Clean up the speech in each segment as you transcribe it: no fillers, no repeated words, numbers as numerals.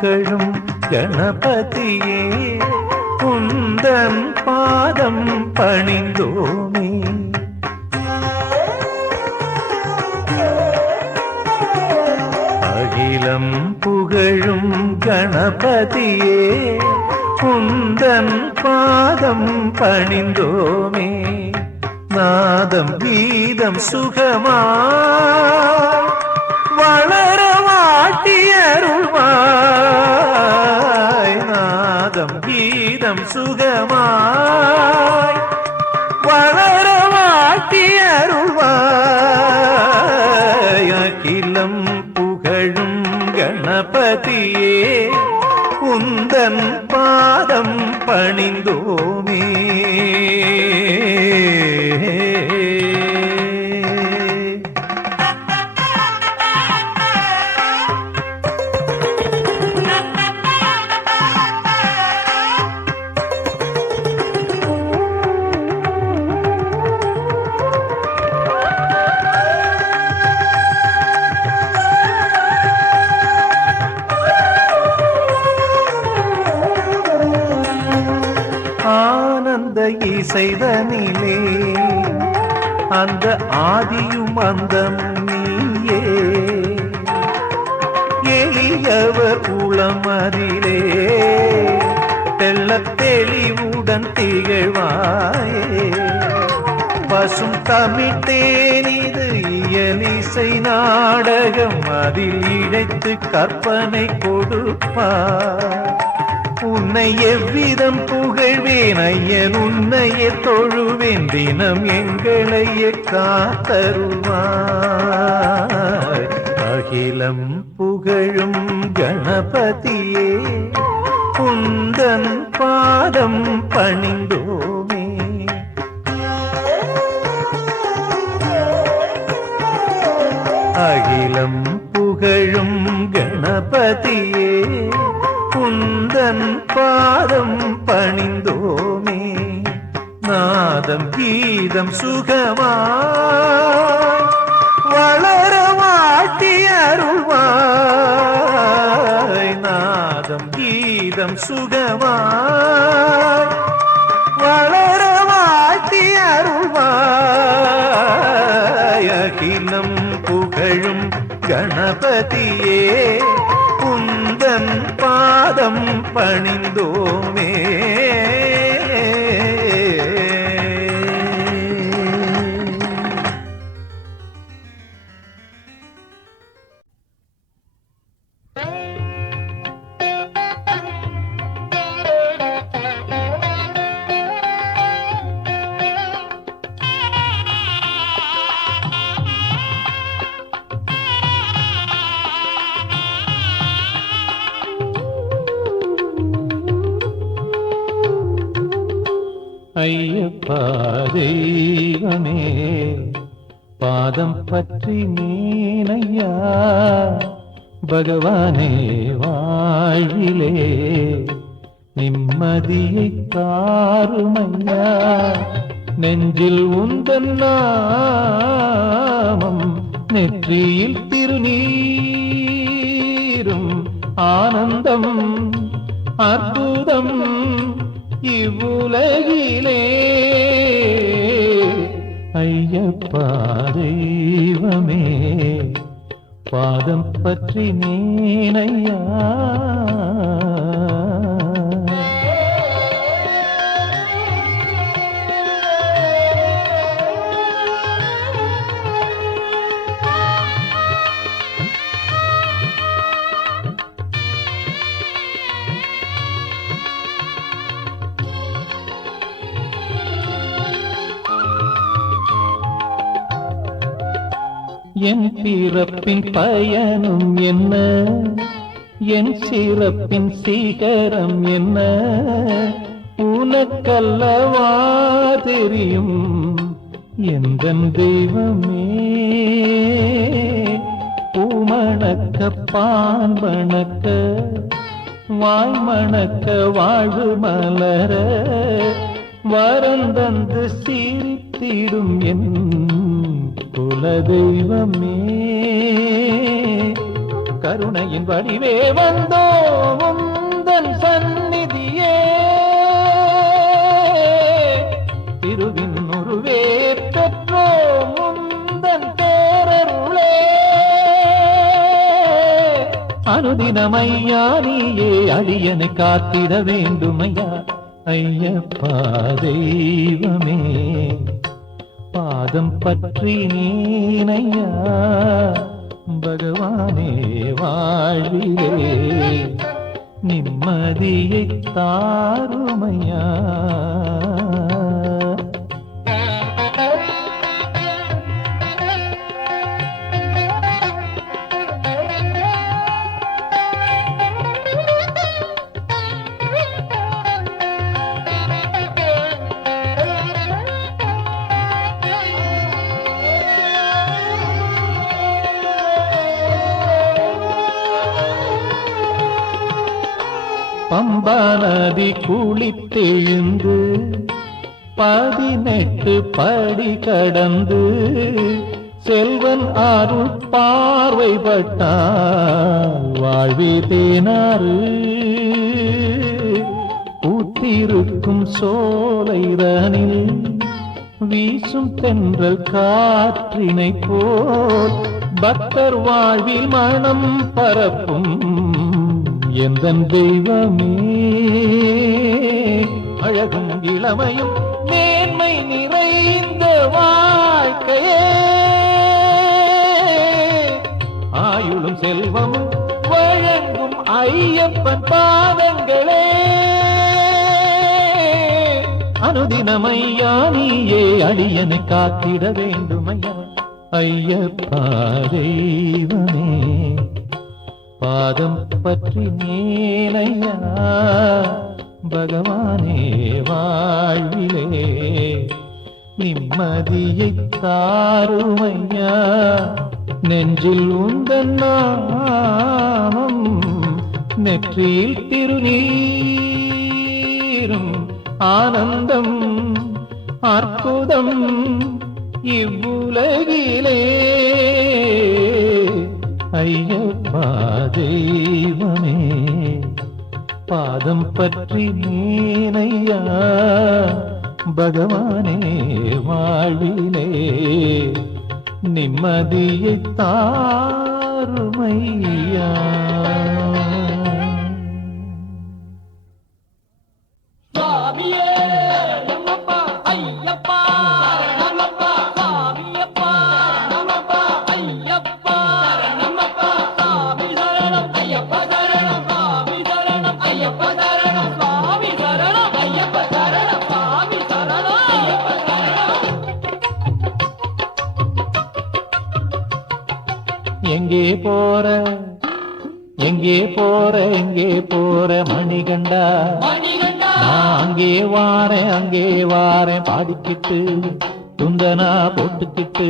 புகழும் கணபதியே உந்தன் பாதம் பணிந்தோமே. அகிலம் புகழும் கணபதியே உந்தன் பாதம் பணிந்தோமே. நாதம் கீதம் சுகமா வளர வாட்டியருள்வாய். நாதம் கீதம் சுகமாய் வளர வாட்டியருள்வாய். அகிலம் புகழும் கணபதியே உந்தன் பாதம் பணிந்தோமே. ஆனந்த இசைதனிலே அந்த ஆதியும் அந்தமும் நீயே. எளியவர் உளமதிலே தெள்ளத் தெளிவுடன் திகழ்வாயே. பசும் தமிழ்த்தேனிது இயலிசை நாடகம் அதில் இழைத்து கற்பனை கொடுப்பார். உன்னை எவ்விதம் புகழ்வேன் ஐயன் உன்னையே தொழுவேன் தினம் எங்களையே காத்தருள்வாய். அகிலம் புகழும் கணபதியே உந்தன் பாதம் பணிந்தோமே. அகிலம் புகழும் கணபதியே உந்தன் பாதம் பணிந்தோமே. நாதம் கீதம் சுகமாய் வளர வாட்டியருள்வாய். நாதம் கீதம் சுகமாய் வளர வாட்டியருள்வாய். அகிலம் புகழும் கணபதியே உந்தன் பாதம் பணிந்தோமே. ஐயப்பா தெய்வமே பாதம் பற்றி நீனையா. பகவானே வாழ்விலே நிம்மதியை தாருமையா. நெஞ்சில் உந்தன் நாமம் நெற்றியில் திருநீரும் ஆனந்தம் அற்புதம் இவ்வுலகிலே. ஐயப்பா தெய்வமே பாதம் பற்றி நீனையா. என் பிறப்பின் பயனும் என்ன என் சிறப்பின் சீகரம் என்ன உனக்கல்லவா தெரியும் எந்தன் தெய்வமே. பூமணக்க பான் மணக்க வாய் மணக்க வாழ்வு மலர வரந்தந்து சிரித்திடும் என் குலதெய்வமே. கருணையின் வடிவே வந்தோம் அனுதினமையா நீயே அடியனை காத்திட வேண்டுமையா ஐயப்பா தெய்வமே பாதம் பற்றி நீனையா பகவானே வாழ்விலே நிம்மதியை தாருமையா பம்பா நதி குளித்தெழுந்து 18 படி கடந்து செல்வன் அருள் பார்வைப்பட்டால் வாழ்வே தேனாறு பூத்திருக்கும் சோலைதனில் வீசும் தென்றல் காற்றினை போல் பக்தர் வாழ்வில் மனம் பரப்பும் எந்தன் தெய்வமே அழகும் இளமையும் மேன்மை நிறைந்த வாழ்க்கையே ஆயுளும் செல்வமும் வழங்கும் ஐயப்பன் பாதங்களே அனுதினமையா நீயே அடியனை காத்திட வேண்டுமையா ஐயப்பா தெய்வமே பாதம் பற்றி நீனையா பகவானே வாழ்விலே நிம்மதியை தாருமையா நெஞ்சில் உந்தன் நாமம் நெற்றியில் திருநீரும் ஆனந்தம் அற்புதம் இவ்வுலகிலே ஐயப்பா தெய்வமே பாதம் பற்றி நீனையா பகவானே வாழ்விலே நிம்மதியை தாருமையா எங்கே போற எங்கே போற எங்கே போற மணிகண்டா நான் அங்கே வாரேன் பாடிக்கிட்டு துந்தனா போட்டுக்கிட்டு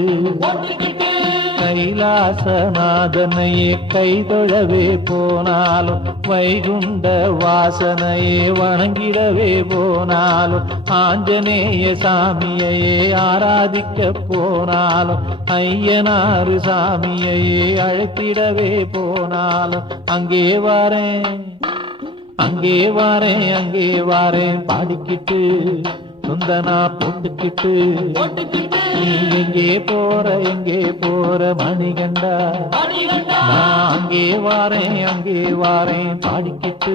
கைலாசநாதனையே கைதொழவே போனாலும் வைகுண்ட வாசனையே வணங்கிடவே போனாலும் ஆஞ்சநேய சாமியையே ஆராதிக்க போனாலும் ஐயனாறு சாமியையே அழைத்திடவே போனாலும் அங்கே வாரேன் பாடிக்கிட்டு துந்தனா போட்டுக்கிட்டு நீ எங்கே போற மணிகண்டா நான் அங்கே வாரேன் பாடிக்கிட்டு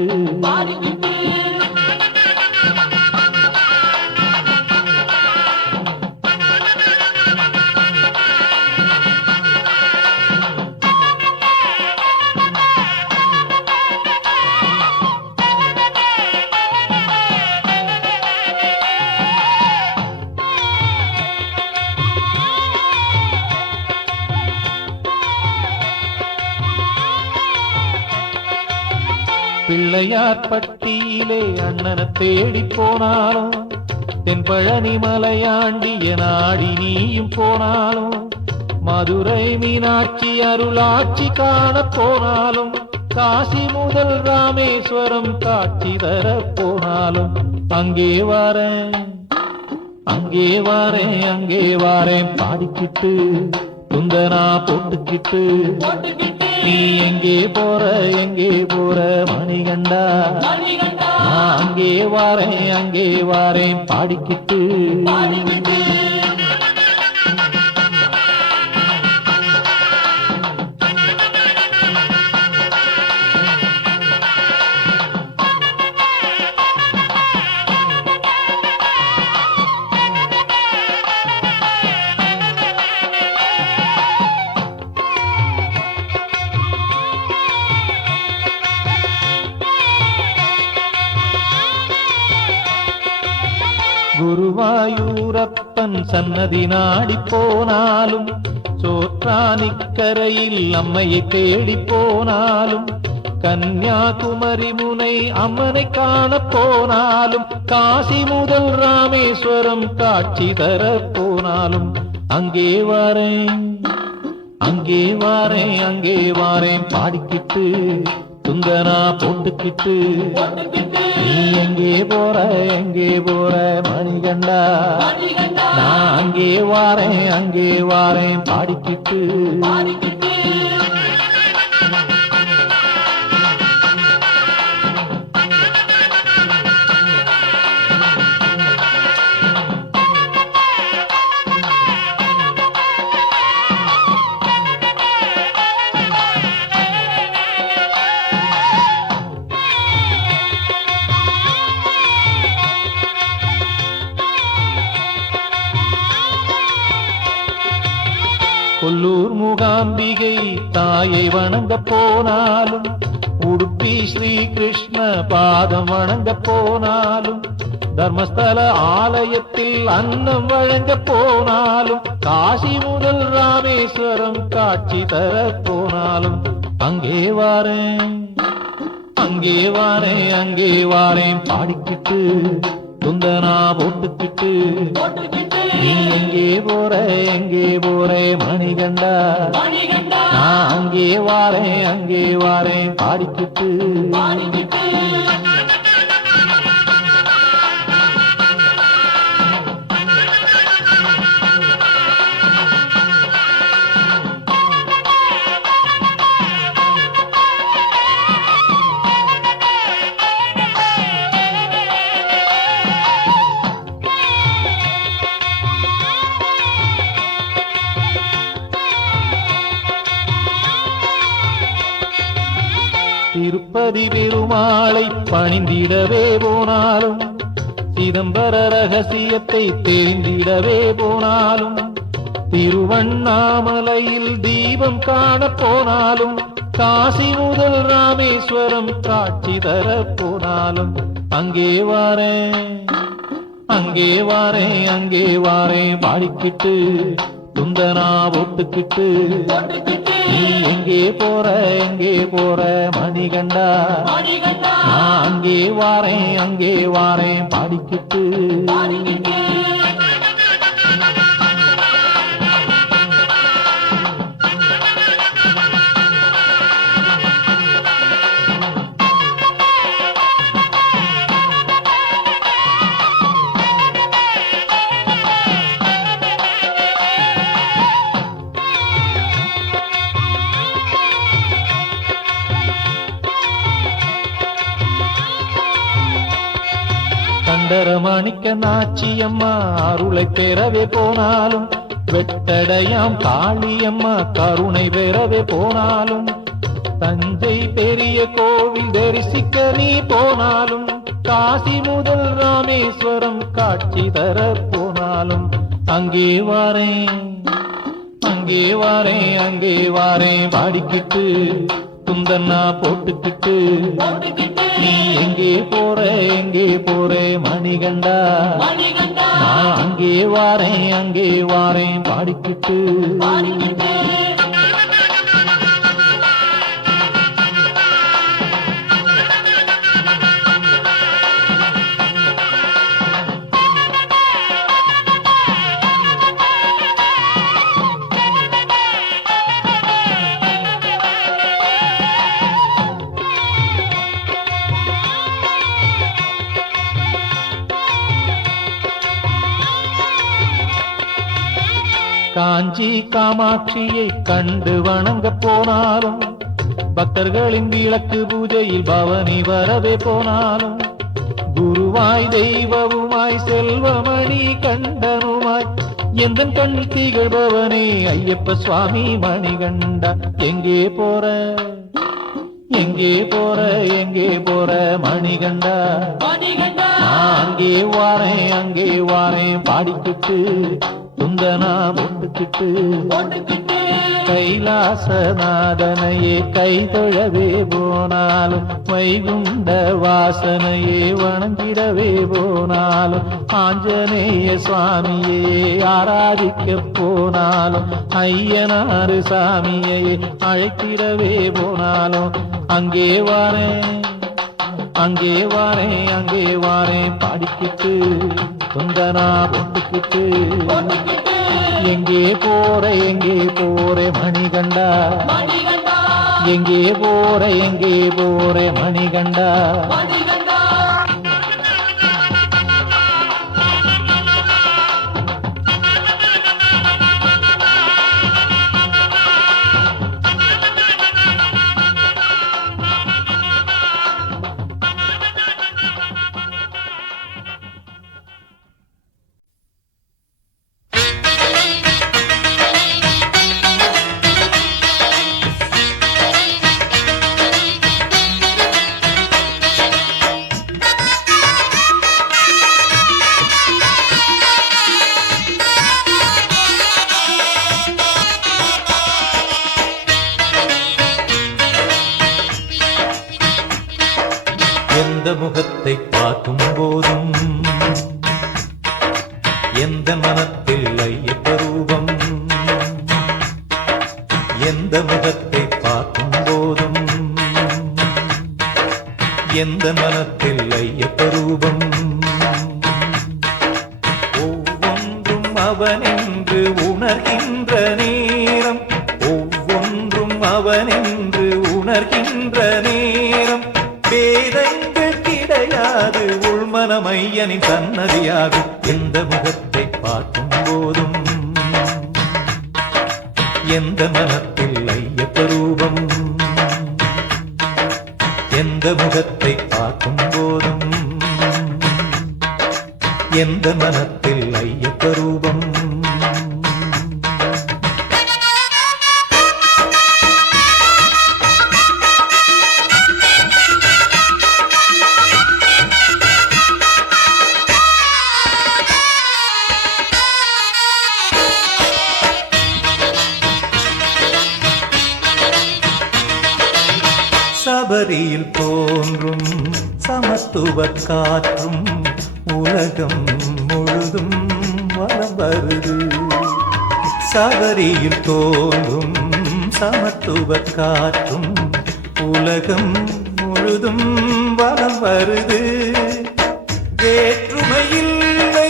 பிள்ளையார் பட்டியிலே அண்ணனை தேடி போனாலும் தென்பழனி மலையாண்டிய நாடி நீயும் போனாலும் மதுரை மீனாட்சி அருளாட்சி காண போனாலும் காசி முதல் ராமேஸ்வரம் காட்சி தர போனாலும் அங்கே வாரேன் பாடிக்கிட்டு துந்தனா போட்டுக்கிட்டு நீ எங்கே போற மணிகண்டா நான் அங்கே வாரேன் பாடிக்கிட்டு குருவாயூரப்பன் சன்னதி நாடி போனாலும் சோற்றானிக்கரையில் அம்மையை தேடி போனாலும் கன்னியாகுமரி முனை அம்மனை காண போனாலும் காசி முதல் ராமேஸ்வரம் காட்சி தர போனாலும் அங்கே வாரேன் அங்கே வாரேன் அங்கே வாரேன் பாடிக்கிட்டு துந்தனா போட்டுக்கிட்டு நீ எங்கே போற மணிகண்டா நான் அங்கே வாரேன் பாடிக்கிட்டு கொல்லூர் மூகாம்பிகை தாயை வணங்க போனாலும் உடுப்பி ஸ்ரீ கிருஷ்ண பாதம் வணங்க போனாலும் தர்மஸ்தல ஆலயத்தில் அன்னம் வழங்க போனாலும் காசி முதல் ராமேஸ்வரம் காட்சி தர போனாலும் அங்கே வாரேன் பாடிக்கிட்டு துந்தனா போட்டுக்கிட்டு நீ எங்கே போற மணிகண்டா நான் அங்கே வாரேன் பாடிக்கிட்டு திருப்பதி பெருமாளை பணிந்திடவே போனாலும் சிதம்பர ரகசியத்தை தெரிந்திடவே போனாலும் திருவண்ணாமலையில் தீபம் காண போனாலும் காசி முதல் ராமேஸ்வரம் காட்சி தர போனாலும் அங்கே வாரேன் பாடிக்கிட்டு துந்தனா போட்டுக்கிட்டு நீ எங்கே போற மணிகண்டா நான் அங்கே வாரேன் பாடிக்கிட்டு கண்டரமாணிக்க நாச்சியம்மா அருளை பெறவே போனாலும் வெட்டடையாம் காளியம்மா கருணை பெறவே போனாலும் தஞ்சை பெரிய கோவில் தரிசிக்க நீ போனாலும் காசி முதல் ராமேஸ்வரம் காட்சி தர போனாலும் அங்கே வாரேன் பாடிக்கிட்டு துந்தன்னா போட்டுக்கிட்டு நீ எங்கே போற மணிகண்டா நான் அங்கே வாரேன் பாடிக்கிட்டு காஞ்சி காமாட்சியை கண்டு வணங்க போனாலும் பக்தர்களின் விளக்கு பூஜையில் பவனி வரவே போனாலும் குருவாய் தெய்வவுமாய் செல்வமணி கண்டனுமாய் எந்தன் கண் திகழ்பவனே ஐயப்ப சுவாமி மணிகண்டா எங்கே போற மணிகண்டா நான் அங்கே வாரேன் பாடிக்கிட்டு துந்தனா போட்டுக்கிட்டு கைலாசநாதனையே கைதொழவே போனாலும் வைகுண்ட வாசனையே வணங்கிடவே போனாலும் ஆஞ்சநேய சுவாமியே ஆராதிக்க போனாலும் ஐயனாறு சாமியை அழைத்திடவே போனாலும் அங்கே வாரேன் அங்கே வாரேன் அங்கே வாரேன் பாடிக்கிட்டு குந்தனா போட்டுக்கிட்டு எங்கே போற மணிகண்டா எங்கே போற மணிகண்டா எந்த முகத்தை பார்க்கும் போதும் எந்த மனத்தில் ஐயப்ப ரூபம் எந்த முகத்தை பார்க்கும் போதும் எந்த மனத்தில் ஐயப்ப ரூபம் ஒவ்வொன்றும் அவனென்று உணர்கின்ற நேரம் ஒவ்வொன்றும் அவனென்று உணர்கின்ற நேரம் வேதங்கள் கிடையாது உள்மனம் ஐயனின் சன்னதியாகும் எந்த முகத்தை பார்க்கும் போதும் எந்த மனத்தில் ஐயப்ப ரூபம் எந்த முகத்தை பார்க்கும் போதும் எந்த மனத்தில் ஐயப்ப ரூபம் சபரியில் தோன்றும் சமத்துவ காற்றும் உலகம் முழுதும் வலம் வருது சபரியில் தோன்றும் சமத்துவ காற்றும் உலகம் முழுதும் வலம் வருது வேற்றுமையில்லை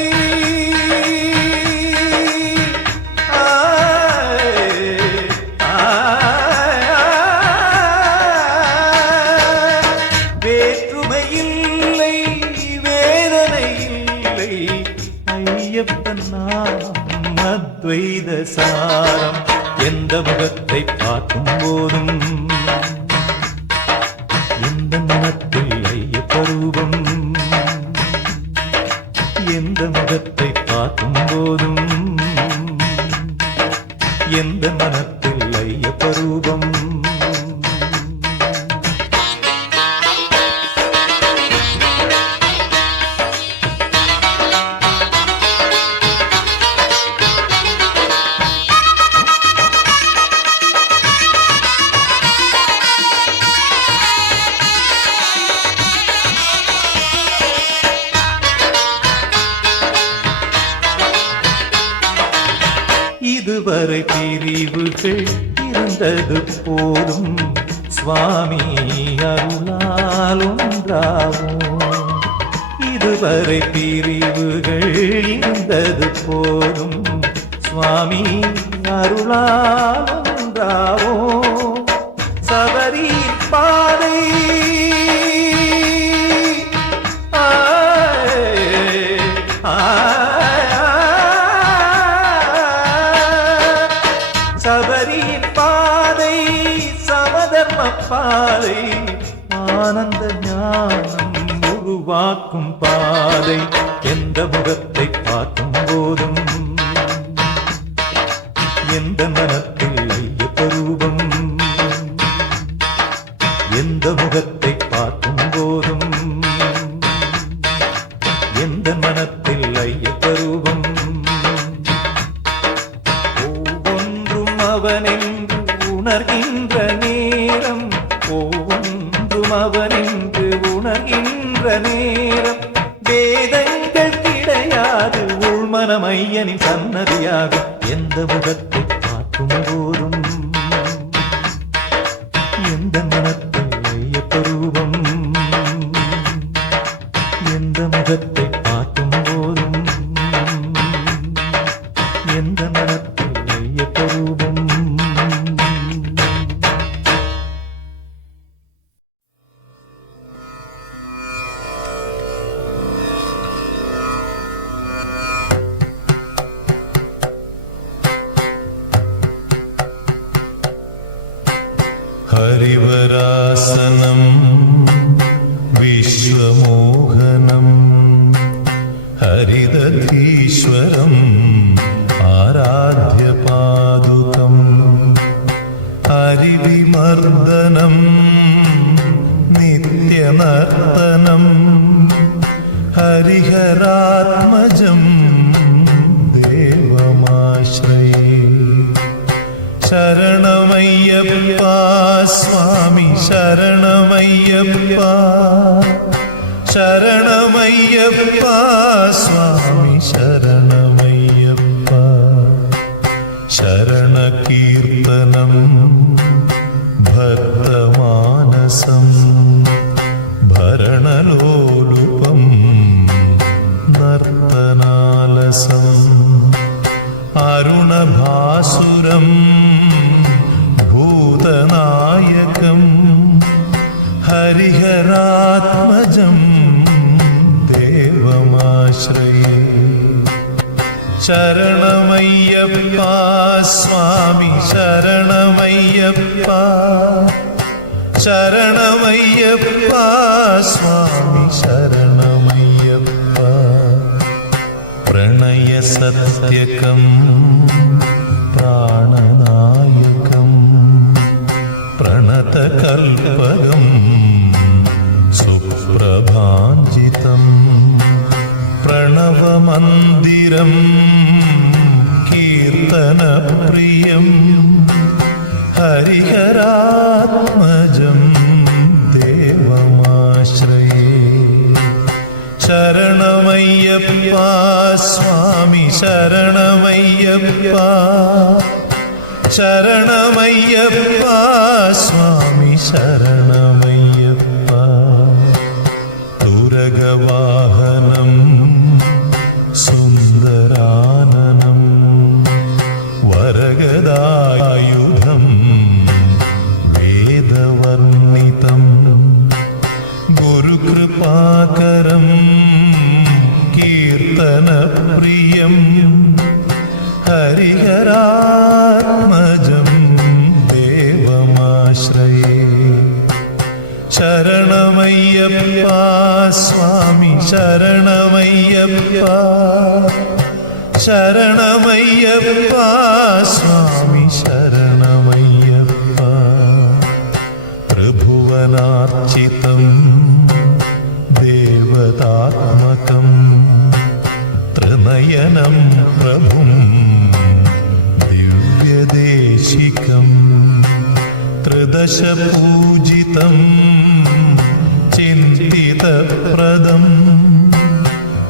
அத்வைத சாரம் எந்த முகத்தை பார்க்கும் போதும் எந்த மனத்தில் ஐயப்ப ரூபம் எந்த முகத்தை பார்க்கும் போதும் எந்த மனத்தில் ஐயப்ப ரூபம் இதுவரை பிரிவுகள் இருந்தது போதும் சுவாமி அருளால் ஒன்றாகும் இதுவரை பிரிவுகள் இருந்தது போதும் சுவாமி அருளால் ஒன்றாகும் சபரி பாதை சபரியின் பாதை சமதர்ம பாதை ஆனந்த ஞானம் உருவாக்கும் பாதை எந்த முகத்தை பார்க்கும் போதும் எந்த மனத்தில் ஐயப்ப ரூபம் எந்த முகத்தை பார்க்கும் போதும் எந்த மனத்தில் ஐயப்ப ரூபம் ஒவ்வொன்றும் அவனென்று நின்ற நேரம் வேதங்கள் கிடையாது, உள்மனம் ஐயனின் சன்னதியாகும். எந்த முகத்தை பார்க்கும் போதும் எந்த மனத்தில் ஐயப்பரூபம், எந்த முகத்தை பார்க்கும் போதும் எந்த மனத்தில் ஐயப்பரூபம். ഹരിവരാസനം വിശ്വമോഹനം ഹരിദധീശ്വരം ആരാധ്യപാദുകം ഹരിവിമർദ്ദനം നിത്യനർത്തനം ഹരിഹരാത്മജം ദേവമാശ്രയേ. ശരണമയ്യപ്പ സ്വാമി ശരണമയ്യപ്പ, ശരണമയ്യപ്പ സ്വാമി ശരണമയ്യപ്പ. ശരണകീർത്തനം ഭക്തമാനസം ഭരണലോലുപം നർത്തനാലസം അരുണഭാസുരം ഭൂതനായകം ഹരിഹരാത്മജം ദേവമാശ്രയേ. ശരണമയ്യപ്പ സ്വാമി ശരണമയ്യപ്പ, ശരണമയ്യപ്പ സ്വാമി ശരണമയ്യപ്പ. പ്രണയസത്യകം പ്രാണനായകം പ്രണതകൽപകം സുപ്രഭാഞ്ജിതം പ്രണവമന്ദിരം കീർത്തനപ്രിയം ഹരിഹരാത്മജം ദേവമാശ്രയേ. ശരണമയ്യപ്പ സ്വാമി ശരണമയ്യപ്പ, ശരണമയ്യപ്പ സ്വാമി ശരണമയ്യപ്പ. തുരഗവാഹനം സുന്ദരാനനം വരഗദായുധം വേദവർണിതം ഗുരുകൃപാകരം കീർത്തനപ്രിയം ഹരിഹരാത്മജം ദേവമാശ്രയേ. ശരണമയ്യപ്പ സ്വാമി ശരണമയ്യപ്പ, ശരണമയ്യപ്പ സ്വാമി ശരണമയ്യപ്പ. ത്രിഭുവനാർച്ചിതം ദേവതാത്മകം ത്രിനയനം പ്രഭും ദിവ്യദേശികം ത്രിദശപൂജിതം ചിന്തിതപ്രദം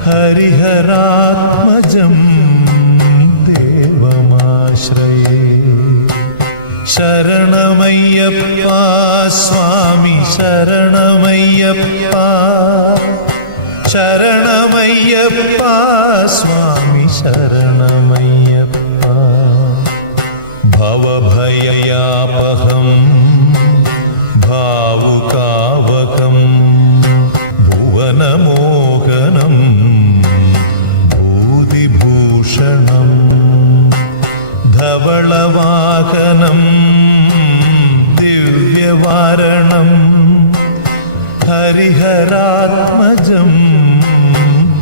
ഹരിഹരാത്മജം ദേവമാശ്രയേ. ശരണമയ്യപ്പ സ്വാമി ശരണമയ്യപ്പ, ശരണമയ്യപ്പ സ്വാമി ശരണമയ്യപ്പ. ഭവഭയയാപഹം ഭാവുകാവകം ഭുവനമോഹനം ഭൂതിഭൂഷണം ധവളവാഹനം ദിവ്യവാരണം ഹരിഹരാത്മജം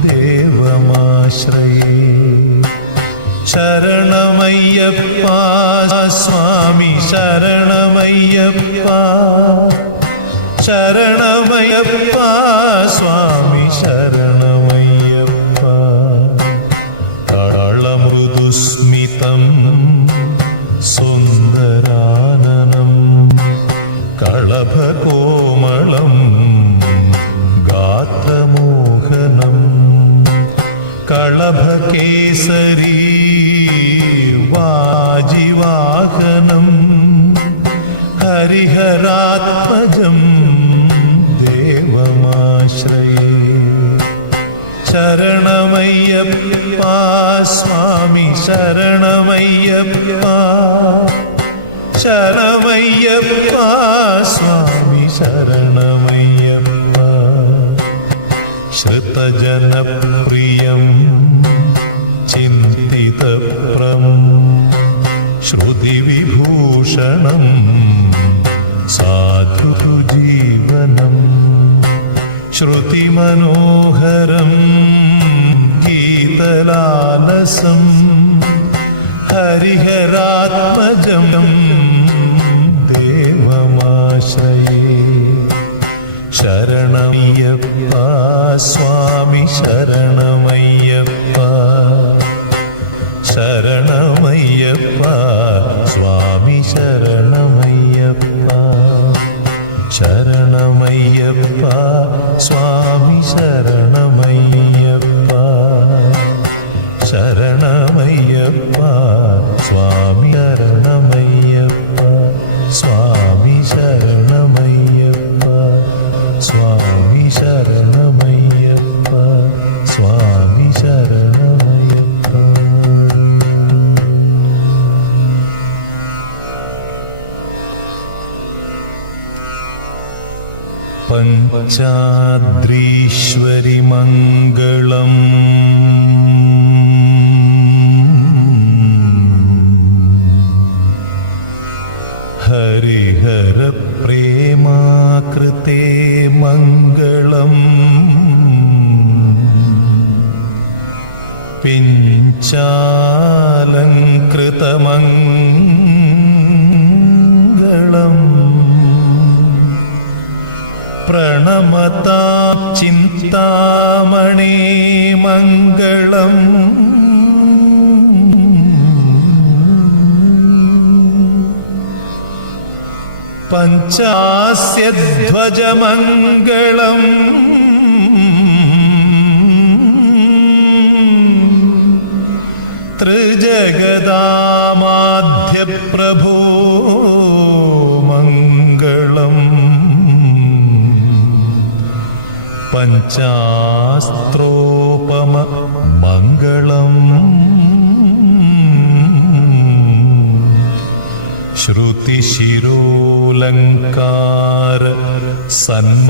ദേവമാശ്രയേ. ശരണമയ്യപ്പ സ്വാമി ശരണമയ്യപ്പ, ശരണമയ്യപ്പ സ്വാമി ശരണമയ്യപ്പ. കളമൃദുസ്മിതം ശരണമയ്യപ്പ സ്വാമി ശരണമയ്യപ്പ ശരണമയ്യപ്പ സ്വാമി ശരണമയ്യപ്പ ശ്രുതജനപ്രിയം ചിന്തിതപ്രം ശ്രുതിവിഭൂഷണം സാധുജീവനം ശ്രുതിമനോഹരം ഗീതലാലസം ഹരിഹരാത്മജം ദേവമാശ്രയേ ശരണമയ്യപ്പ സ്വാമി ശരണമയ്യപ്പ ശരണമയ്യപ്പ സ്വാമി ശരണമയ്യപ്പ ശരണമയ്യപ്പ സ്വാമി ശരണമയ്യപ്പ ശരണമയ്യപ്പ സ്വാമി ശരണമയ്യപ്പ സ്വാമി ശരണമയ്യപ്പ സ്വാമി ശരണമയ്യപ്പ സ്വാമി ശരണമയ്യപ്പ. പഞ്ചാദ്രീശ്വരി മംഗളം ഹരിഹര പ്രേമാകൃതേ മംഗളം പിഞ്ചാലങ്കൃതമംഗളം പ്രണമതാം ചിന്താമണി മംഗളം പഞ്ചാസ്യധ്വജമംഗളം ത്രിജഗദാമാധ്യപ്രഭോ മംഗളം പഞ്ചാസ്ത്രോപമ മംഗളം ശ്രുതിശിരോലങ്കാര സന്മംഗളം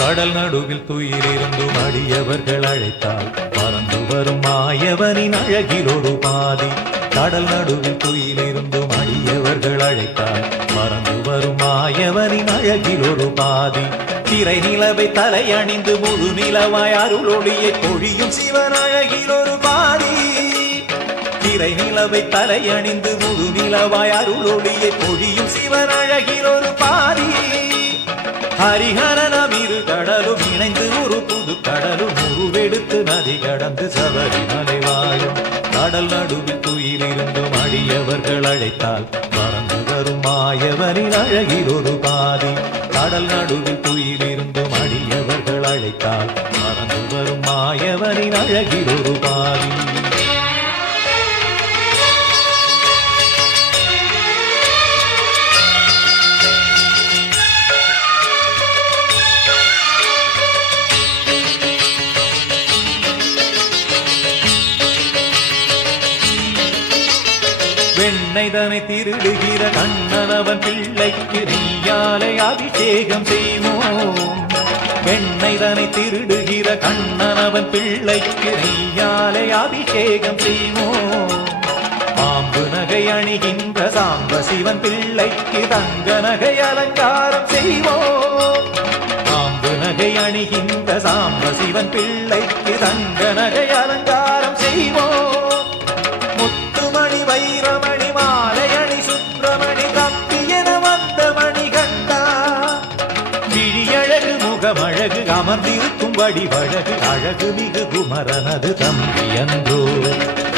கடல் நடுவில் துயிலிருந்தும் அடியவர்கள் அழைத்தால் பறந்து வரும் மாயவனின் அழகில் ஒரு பாதி. கடல் நடுவில் துயிலிருந்தும் அடியவர்கள் அழைத்தால் பறந்து வரும் மாயவனின் அழகில் ஒரு பாதி. திரை நிலவை தலையணிந்து முழு நிலவாய் அருளொளியை பொழியும் சிவன் அழகில் ஒரு பாதி. திரை நிலவை தலையணிந்து முழு நிலவாய் அருளொளியை பொழியும் சிவன் அழகில் ஒரு பாதி. ஹரிஹரனம் இரு கடலும் இணைந்து ஒரு புது கடலும் உருவெடுத்து நதி கடந்து சபரிமலை வாழும். கடல் நடுவில் துயிலிருந்தும் அடியவர்கள் அழைத்தால் பறந்து வரும் மாயவனின் அழகில் ஒரு பாதி. கடல் நடுவில் துயிலிருந்தும் அடியவர்கள் அழைத்தால் பறந்து வரும் மாயவனின் அழகில் ஒரு பாதி. வெண்ணைதனை திருடுகிற கண்ணனவன் பிள்ளைக்கு நெய்யாலை அபிஷேகம் செய்வோம். வெண்ணைதனை திருடுகிற கண்ணனவன் பிள்ளைக்கு நெய்யாலை அபிஷேகம் செய்வோம். பாம்பு அணிகின்ற சாம்ப சிவன் பிள்ளைக்கு தங்க நகை அலங்காரம் செய்வோம். பாம்பு நகை அணிகின்ற சாம்ப சிவன் பிள்ளைக்கு தங்க நகை அலங்காரம் செய்வோம். முத்துமணி வைரமணி மாலை அணி சுப்பிரமணி தம்பி என வந்த மணி கண்டா விழியழகு முகமழகு அமர்ந்திருக்கும் வடிவழகு அழகு மிகு குமரனது தம்பி அன்றோ.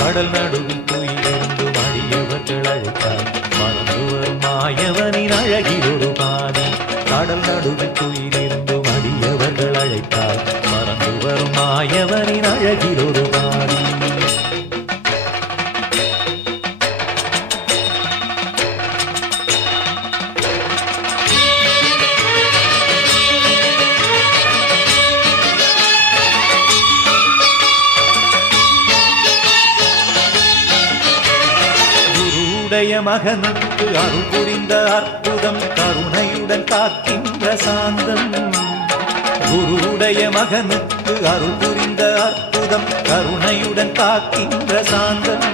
கடல் நடுவில் துயிலிருந்து மடியவர்கள் அழைத்தார் மறந்து வரும் மாயவனின் அழகில் ஒரு பாதி. கடல் நடுவில் துயிலிருந்து மடியவர்கள் அழைத்தார் மறந்து வரும் மாயவனின் அழகில் ஒரு பாதி. மகனுக்கு அருள் புரிந்த அற்புதம் கருணையுடன் காக்கின்ற சாந்தம். குருவுடைய மகனுக்கு அருள் புரிந்த அற்புதம் கருணையுடன் காக்கின்ற சாந்தம்.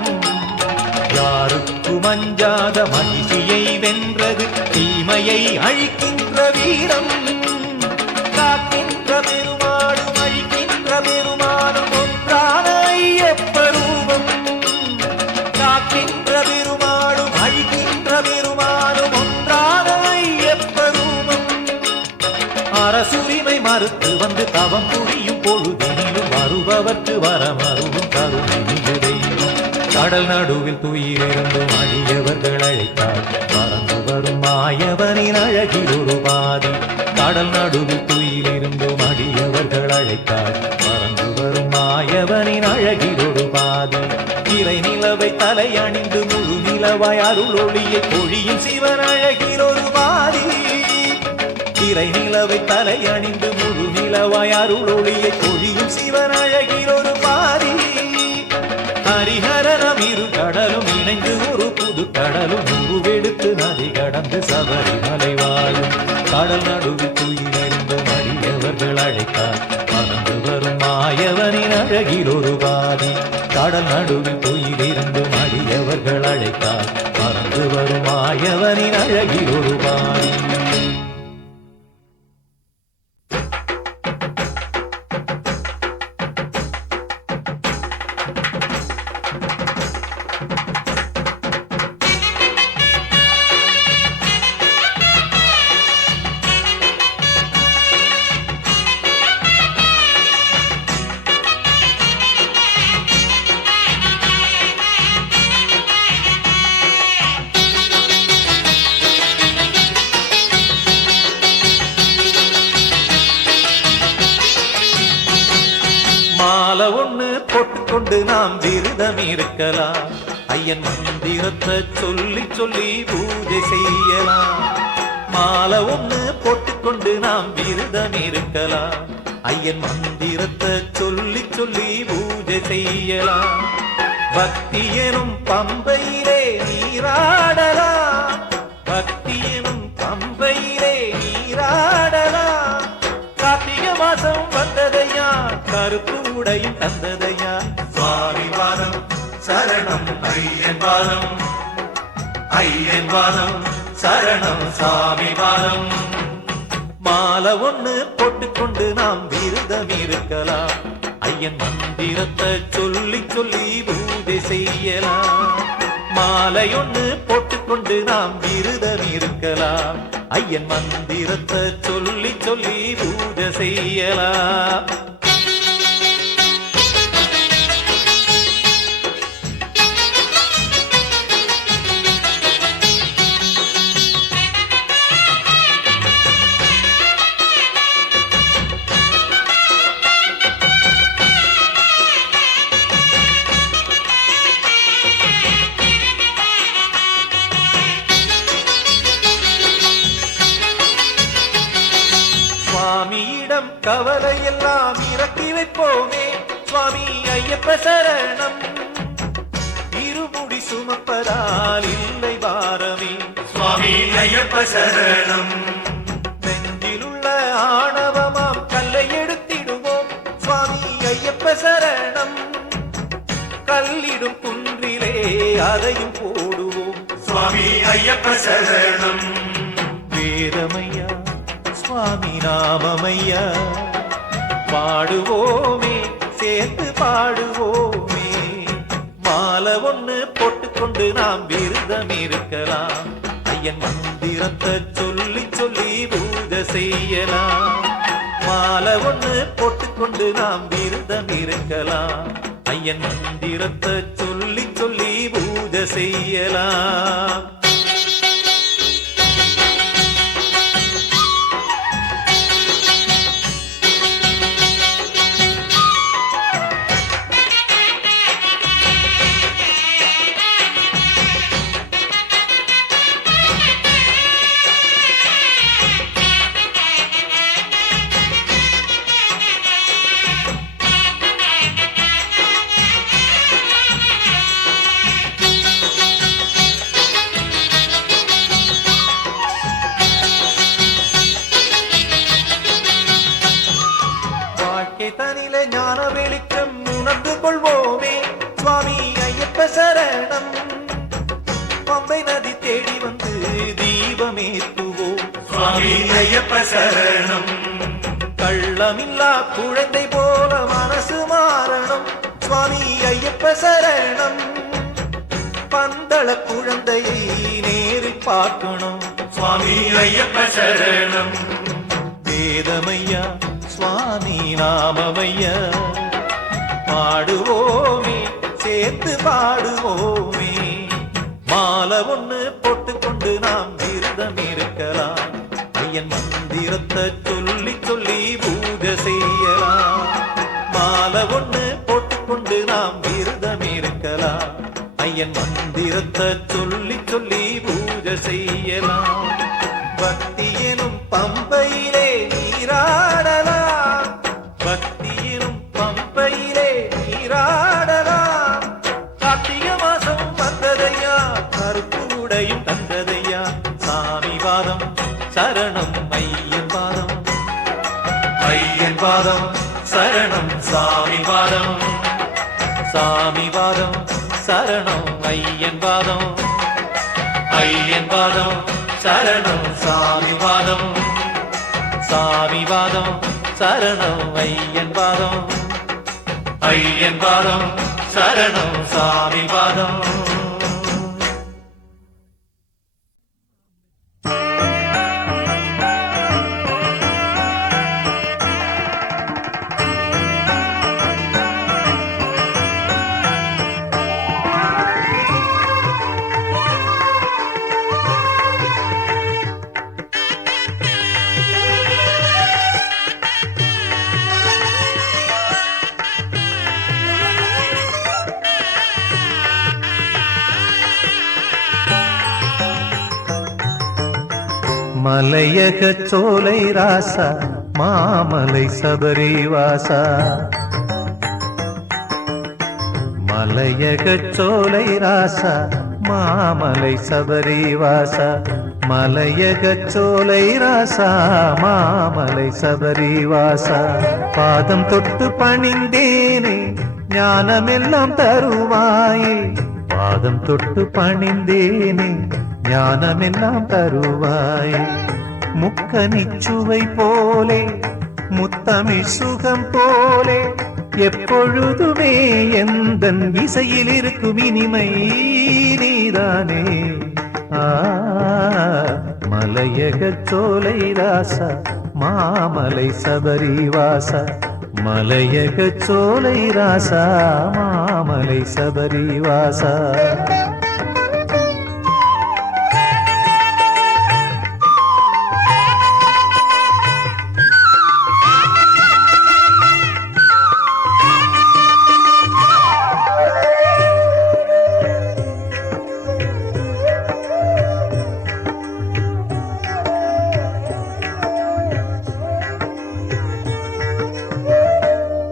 யாருக்கும் அஞ்சாத மகிழ்ச்சியை வென்றது தீமையை அழிக்கின்ற வீரம். காக்கின்ற பெருமாளும் அழிக்கின்ற பெருமானும் ஒன்றான ஐயப்பரூபம். காக்கின்ற பெருமாளும் அழிக்கின்ற பெருமானும் ஒன்றான ஐயப்பரூபம். அரசுரிமை மறுத்து வந்து தவம் புரியும் பொழுதினிலும் வருபவர்க்கு வரமருவும் கருணை மிகு தெய்வம். கடல் நடுவில் துயிலிருந்து அடியவர்கள் அழைத்தார் மறந்து வரும் மாயவனின் அழகில் ஒரு பாதி. கடல் நடுவில் துயிலிருந்து அடியவர்கள் அழைத்தார் மறந்து வரும் மாயவனின் அழகில் ஒரு பாதி. திரை நிலவை தலை அணிந்து முழு நிலவாய் அருள் ஒளியை பொழியும் சிவன் அழகில் ஒரு பாதி. திரை நிலவை தலை அணிந்து முழு நிலவாய் அருள் ஒளியை பொழியும் சிவன் அழகில் ஒரு பாதி. ஹரிஹரனம் இரு கடலும் இணைந்து ஒரு புது கடலும் உருவெடுத்து நதி கடந்து சபரிமலை வாழும். கடல் நடுவில் துயிலிருந்து மடியவர்கள் அழைத்தார் மறந்து வரும் மாயவனின் அழகில் ஒரு பாதி. கடல் நடுவில் துயிலிருந்து மடியவர்கள் அழைத்தார் மறந்து வரும் மாயவனின் அழகில் ஒரு பாதி. மாலை ஒண்ணு போட்டுக்கொண்டு நாம் விரதம் இருக்கலாம். ஐயன் மந்திரத்தை சொல்லி சொல்லி பூஜை செய்யலாம். மாலை ஒண்ணு போட்டுக்கொண்டு நாம் விரதம் இருக்கலாம். ஐயன் மந்திரத்தை சொல்லி சொல்லி பூஜை செய்யலாம். பக்தி எனும் பம்பையிலே நீராடலாம். பக்தி எனும் பம்பையிலே நீராடலாம். கார்த்திகை மாசம் வந்ததையா கருப்பு உடையும் தந்ததையா. சுவாமி பாதம் சரணம் ஐயன் பாதம். ஐயன் பாதம் சரணம் சுவாமி பாதம். மாலை ஒண்ணு போட்டுக்கொண்டு நாம் விரதம் இருக்கலாம். ஐயன் மந்திரத்தை சொல்லி சொல்லி பூஜை செய்யலாம். மாலை ஒண்ணு போட்டுக்கொண்டு நாம் விரதம் இருக்கலாம். ஐயன் மந்திரத்தை சொல்லி சொல்லி பூஜை செய்யலாம். சுவாமியிடம் கவலை எல்லாம் இறக்கி வைப்போமே. சுவாமி ஐயப்ப சரணம். இருமுடி சுமப்பதால் இல்லை பாரமே. சுவாமி ஐயப்ப சரணம். நெஞ்சிலுள்ள ஆணவமாம் கல்லை எடுத்திடுவோம். சுவாமி ஐயப்ப சரணம். கல்லிடும் குன்றிலே அதையும் போடுவோம். சுவாமி ஐயப்ப சரணம். வேதமையா சுவாமி நாமமையா, பாடுவோமே சேர்த்து பாடுவோமே. மாலை ஒண்ணு போட்டுக்கொண்டு நாம் விரதம் இருக்கலாம். ஐயன் மந்திரத்தை சொல்லி சொல்லி பூஜை செய்யலாம். மாலை ஒண்ணு போட்டுக்கொண்டு நாம் விரதம் இருக்கலாம். ஐயன் மந்திரத்தை சொல்லி சொல்லி பூஜை செய்யலாம். தனில ஞான வெளிச்சம் உணர்ந்து கொள்வோமே. சுவாமி ஐயப்ப சரணம். பம்பை நதி தேடி வந்து தீபமேத்துவோம். சுவாமி ஐயப்ப சரணம். கள்ளமில்லா குழந்தை போல மனசு மாறணும். சுவாமி ஐயப்ப சரணம். பந்தள குழந்தையை நேரில் பார்க்கணும். சுவாமி ஐயப்ப சரணம். வேதமையா சுவாமி நாமமையா, பாடுவோமே சேர்த்து பாடுவோமே. மாலை ஒண்ணு போட்டுக்கொண்டு நாம் விரதம் இருக்கலாம். ஐயன் மந்திரத்தை சொல்லி சொல்லி பூஜை செய்யலாம். மாலை ஒண்ணு போட்டுக்கொண்டு நாம் விரதம் இருக்கலாம். ஐயன் மந்திரத்தை சொல்லி சொல்லி பூஜை செய்யலாம். பக்தி எனும் பம்பையிலே நீராடலாம். பக்தி எனும் பம்பையிலே நீராடலாம். கார்த்திகை மாசம் வந்ததையா, கருப்பு உடையும் தந்ததையா. சாமி பாதம் சரணம் ஐயன் பாதம். ஐயன் பாதம் சரணம் சாமி பாதம். சாமி பாதம் சரணம் ஐயன் பாதம். ஐயன் பாதம் சரணம் சாமி பாதம். சாமி பாதம் சரணம் ஐயன் பாதம். ஐயன் பாதம் சரணம் சாமி பாதம். மலையக சோலை ராசா, மாமலை சபரி வாசா. மலையக சோலை ராசா, மாமலை சபரி வாசா. மலையக சோலை ராசா, மாமலை சபரி வாசா. பாதம் தொட்டு பணிந்தேனே, ஞானமெல்லாம் தருவாயே. பாதம் தொட்டு பணிந்தேனே, ஞானமெல்லாம் தருவாய். முக்கனிச்சுவை போலே, முத்தமி சுகம் போலே, எப்பொழுதுமே எந்தன் இசையில் இருக்கும் இனிமை நீதானே. மலையக சோலை ராசா, மாமலை சபரி வாசா. மலையக சோலை ராசா, மாமலை சபரி வாசா.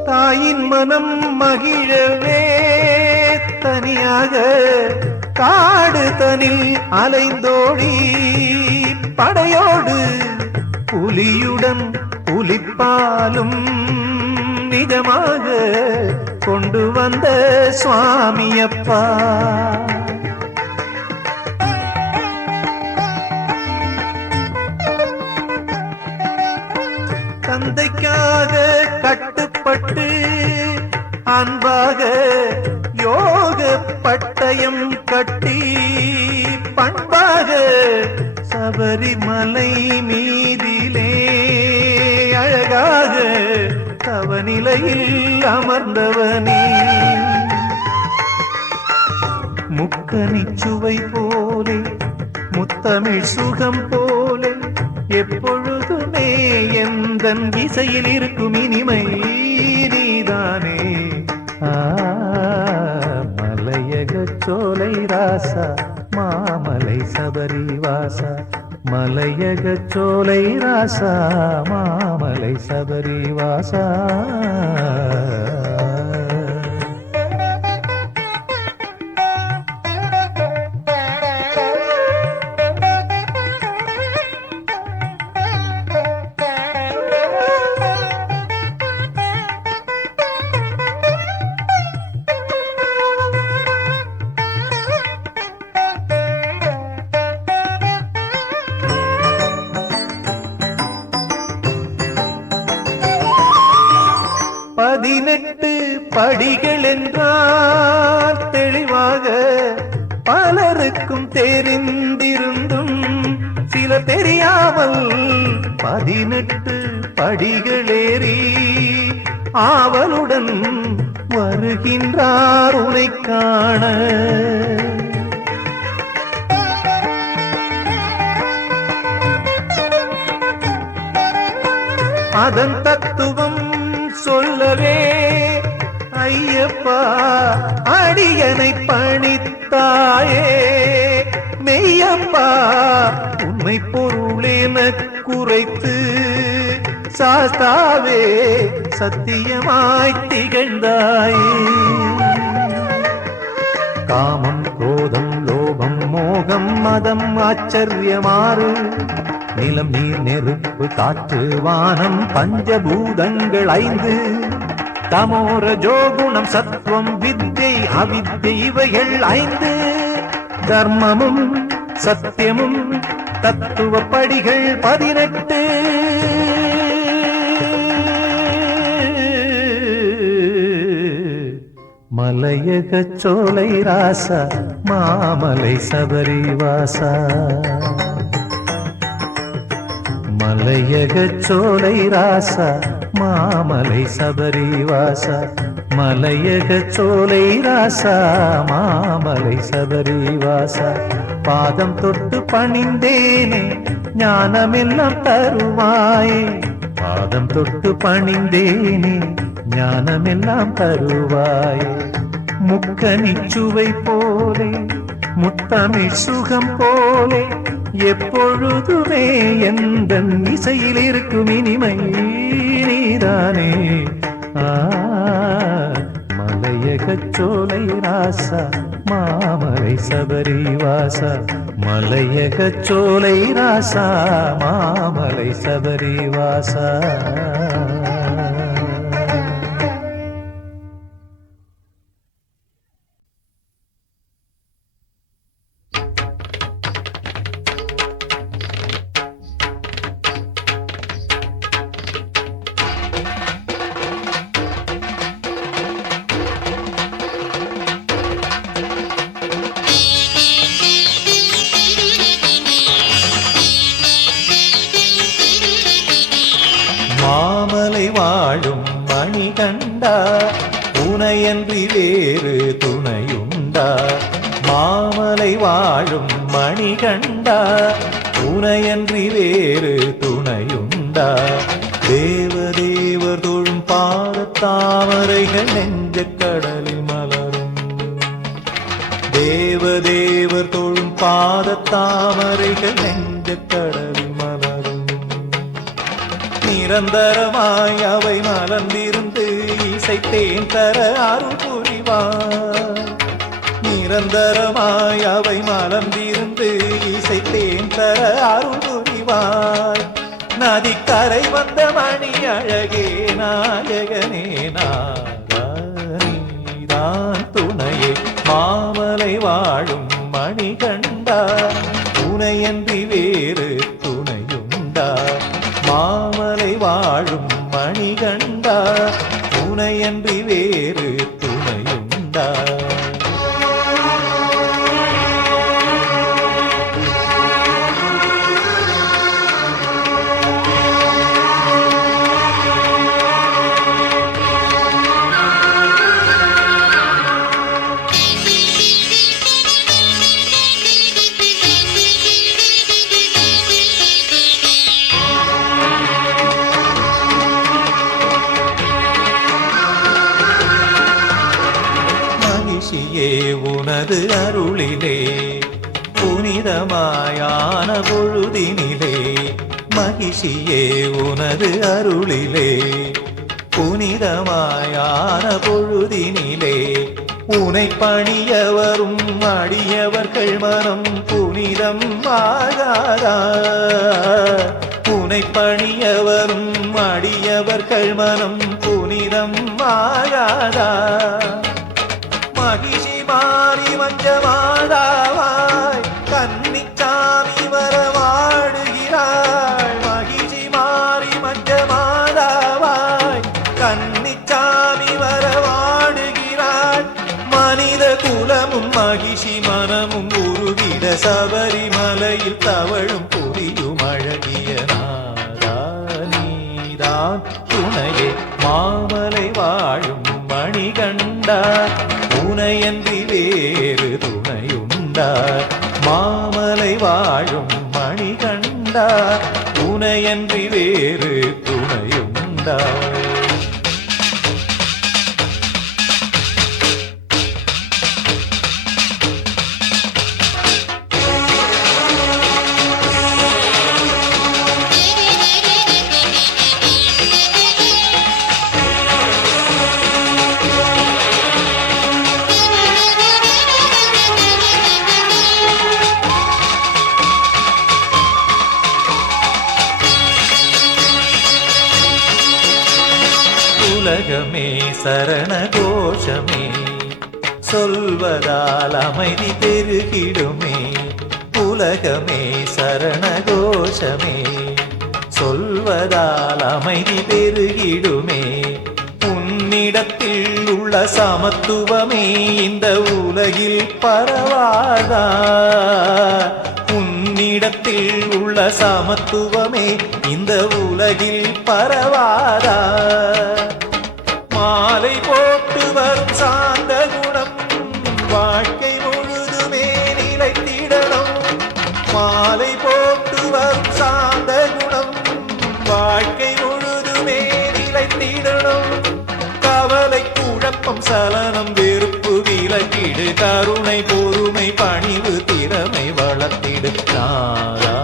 தாயின் மனம் மகிழவே தனியாக காடு தனில் அலைந்தோடி, படையோடு புலியுடன் புலிப்பாலும் நிஜமாக கொண்டு வந்த சுவாமியப்பா. தந்தைக்காக கட்டுப்பட்டு அன்பாக யோக பட்டயம் கட்டி பண்பாக சபரிமலை மீதிலே அழகாக தவநிலையில் அமர்ந்தவனே முக்கனிச்சுவை போலே முத்தமிழ் சுகம் போலே எப்பொழுதுமே எந்தன் இசையில் இருக்கும் இனிமை நீதானே. மலையக சோலை ராசா மாமலை சபரி வாசா மலையக சோலை ராசா மாமலை சபரி வாசா. பதினெட்டு படிகள் என்றால் தெளிவாக பலருக்கும் தெரிந்திருந்தும் சில தெரியாமல் 18 படிகளேறி ஆவலுடன் வருகின்றார் உனை காண. அதன் தத்துவம் சொல்லவே ஐயப்பா அடியனை பணித்தாயே மெய்யப்பா உண்மை பொருளென குறைத்து சாஸ்தாவே சத்தியமாய் திகழ்ந்தாயே. காமம் குரோதம் லோபம் மோகம் மதம் ஆச்சரியமாறு நிலம் நீர் நெருப்பு காற்று வானம் பஞ்சபூதங்கள் 5 தமோர ஜோகுணம் சத்வம் வித்தை அவித்தை இவைகள் 5 தர்மமும் சத்தியமும் தத்துவ படிகள் 18 மலையக சோலை ராசா மாமலை சபரி வாசா மலையக சோலை ராசா மாமலை சபரி வாசா மலையக சோலை ராசா மாமலை சபரி வாசா. பாதம் தொட்டு பணிந்தேனே ஞானமெல்லாம் தருவாயே பாதம் தொட்டு பணிந்தேனே ஞானமெல்லாம் தருவாயே. முக்கனிச்சுவை போலே முத்தமிழ் சுகம் போலே எப்பொழுதுமே எந்தன் இசையில் இருக்கும் இனிமை நீதானே. மலையக சோலை ராசா மாமலை சபரி வாசா மலையக சோலை ராசா மாமலை சபரி வாசா. மாமலை வாழும் மணிகண்டா உனையன்றி வேறு துணையுண்டா. மாமலை வாழும் மணிகண்டா உனையன்றி வேறு துணையுண்டா. தேவதேவர் தொழும் பாதத்தாமரைகள் நெஞ்சக் கடலில் மலரும். தேவதேவர் தொழும் பாதத்தாமரைகள் நெஞ்சக் கடலில் மலரும். நிரந்தரமாய் அவை மலர்ந்திருந்து இசைத்தேன் தர அருள் புரிவார். நிரந்தரமாய் அவை மலர்ந்திருந்து இசைத்தேன் தர அருள் புரிவார். நதிக்கரை வந்த மணி அழகே நாயகனே நாதான் துணையே. மாமலை வாழும் மணிகண்டா உனையன்றி வேறு துணையுண்டா. மாமலை வாழும் மணிகண்டா உனையன்றி வேறு துணையுண்டா மகிழ்ச்சியே உனது அருளிலே புனிதமாயான பொழுதினிலே மகிழ்ச்சியே உனது அருளிலே புனிதமாயான பொழுதினிலே உனை பணிய வரும் அடியவர்கள் மனம் புனிதம் ஆகாதா உனை பணிய வரும் அடியவர்கள் மனம் புனிதம் ஆகாதா மகிழ்ச்சி மாறி மஞ்சமாதாவாய் கன்னிச்சாமி வரவாடுகிறாய் மகிழ்ச்சி மாறி மஞ்சமாதாவாய் கன்னிச்சாமி வரவாடுகிறாய் மனித குலமும் மகிழ்ச்சி மனமும் உருகிட சபரிமலையில் தவழும் புரியும் அழகிய நாதா நீதான் துணையே மாமலை வாழும் மணிகண்டா உனையன்றி வேறு துணையுண்டா மாமலை வாழும் மணிகண்டா உனையன்றி வேறு துணையுண்டா உலகமே சரண கோஷமே சொல்வதால் அமைதி பெருகிடுமே உலகமே சரண கோஷமே சொல்வதால் அமைதி பெருகிடுமே உன்னிடத்தில் உள்ள சமத்துவமே இந்த உலகில் பரவாதா உன்னிடத்தில் உள்ள சமத்துவமே இந்த உலகில் பரவாதா மாலை போட்டு வரும் சாந்த குணம் வாழ்க்கை முழுதுமே நிலைத்திடணும் மாலை போட்டு வரும் சாந்த குணம் வாழ்க்கை முழுதுமே நிலைத்திடணும் கவலை குழப்பம் சலனம் வெறுப்பு விலக்கிடு கருணை பொறுமை பணிவு திறமை வளர்த்திடு நாதா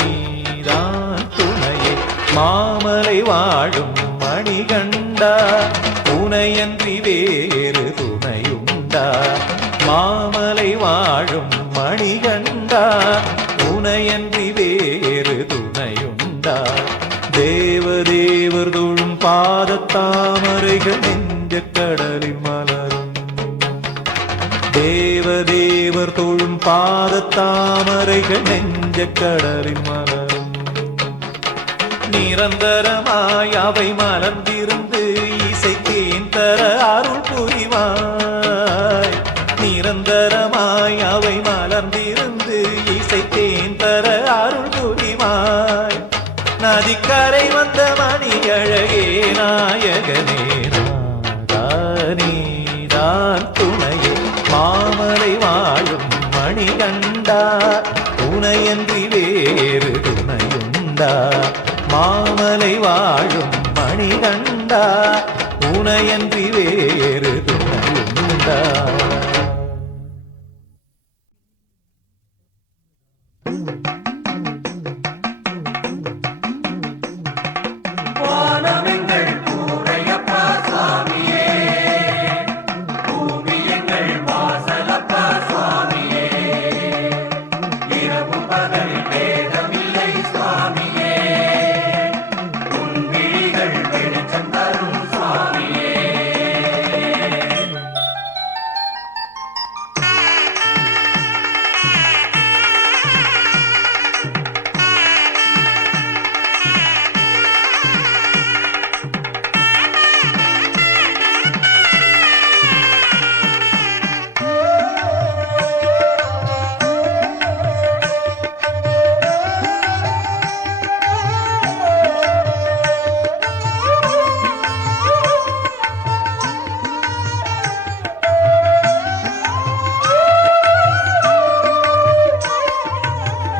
நீதான் துணையே மாமலை வாழும் மணிகண்டா உனையன்றி வேறு துணையுண்டா மாமலை வாழும் மணிகண்டா உனையன்றி வேறு துணையுண்டா தேவதேவர் தொழும் பாதத்தாமரைகள் நெஞ்ச கடலில் மலரும் தேவதேவர் தொழும் பாதத்தாமரைகள் நெஞ்ச கடலில் மலரும் நிரந்தரமாய் அவை மலர்ந்திருந்து இசைத்தேன் தர அருள் புரிவாய் நிரந்தரமாய் அவை மலர்ந்திருந்து இசைத்தேன் தர அருள் புரிவாய் நதிக்கரை வந்த மணி அழகே நாயகனே நாதா நீதான் துணையே மாமலை வாழும் மணிகண்டா உனையன்றி வேறு துணையுண்டா மாமலை வாழும் மணிகண்டா உனையன்றி வேறு துணையுண்டா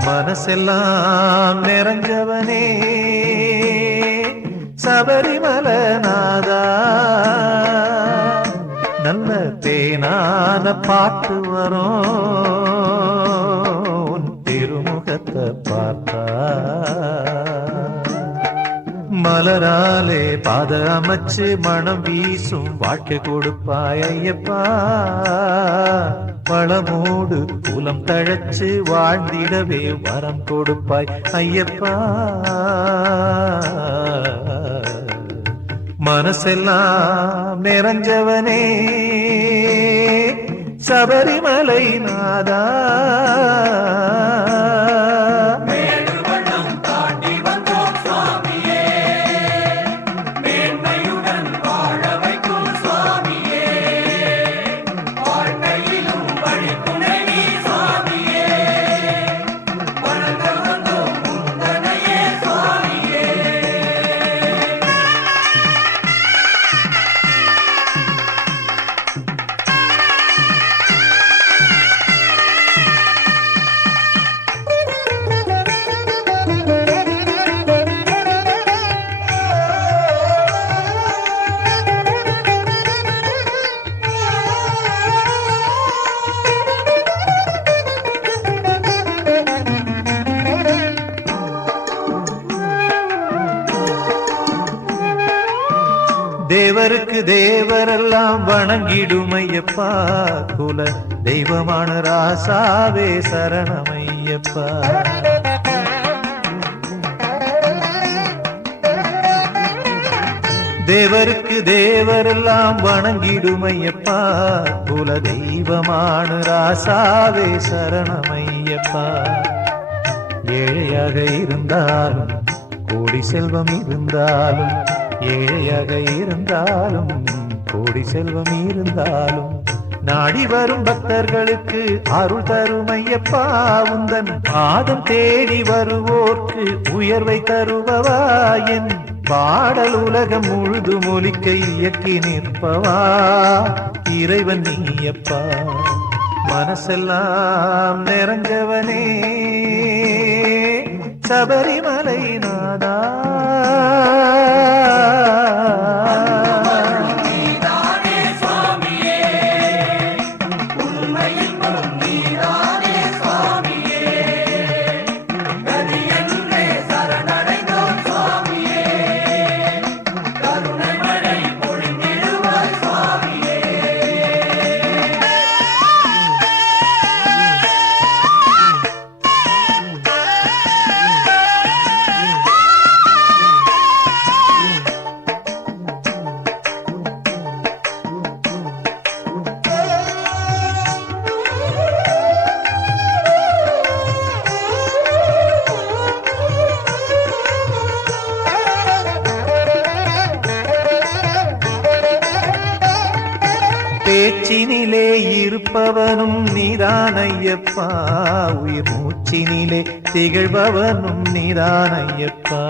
மனசெல்லாம் நிறைஞ்சவனே சபரிமலை நாதா, நல்ல தேனான பாட்டு வரும் உன் திருமுகத்தை பார்த்தா. மலராலே பாத அமைச்சு மனம் வீசும் வாழ்க்கை கொடுப்பாய் ஐயப்பா. வளமோடு குலம் தழைச்சு வாழ்ந்திடவே வரம் கொடுப்பாய் ஐயப்பா. மனசெல்லாம் நிறைஞ்சவனே சபரிமலை நாதா. தேவருக்கு தேவரெல்லாம் வணங்கிடுமையப்பா. குல தெய்வமான ராசாவே சரணமையப்பா. தேவருக்கு தேவரெல்லாம் வணங்கிடுமையப்பா. குல தெய்வமான ராசாவே சரணமையப்பா. ஏழையாக இருந்தாலும் கோடி செல்வம் இருந்தாலும், ஏழையாக இருந்தாலும் கோடி செல்வம் இருந்தாலும், நாடி வரும் பக்தர்களுக்கு அருள் தருமையப்பா. உந்தன் பாதம் தேடி வருவோர்க்கு உயர்வை தருபவா. என் பாடல் உலகம் முழுது மொழிக்க இயக்கி நிற்பவா இறைவன் நீயப்பா. மனசெல்லாம் நிறைஞ்சவனே சபரிமலை நாதா. பேச்சினிலே இருப்பவனும் நீதானையப்பா. உயிர் மூச்சினிலே திகழ்பவனும் நீதானையப்பா.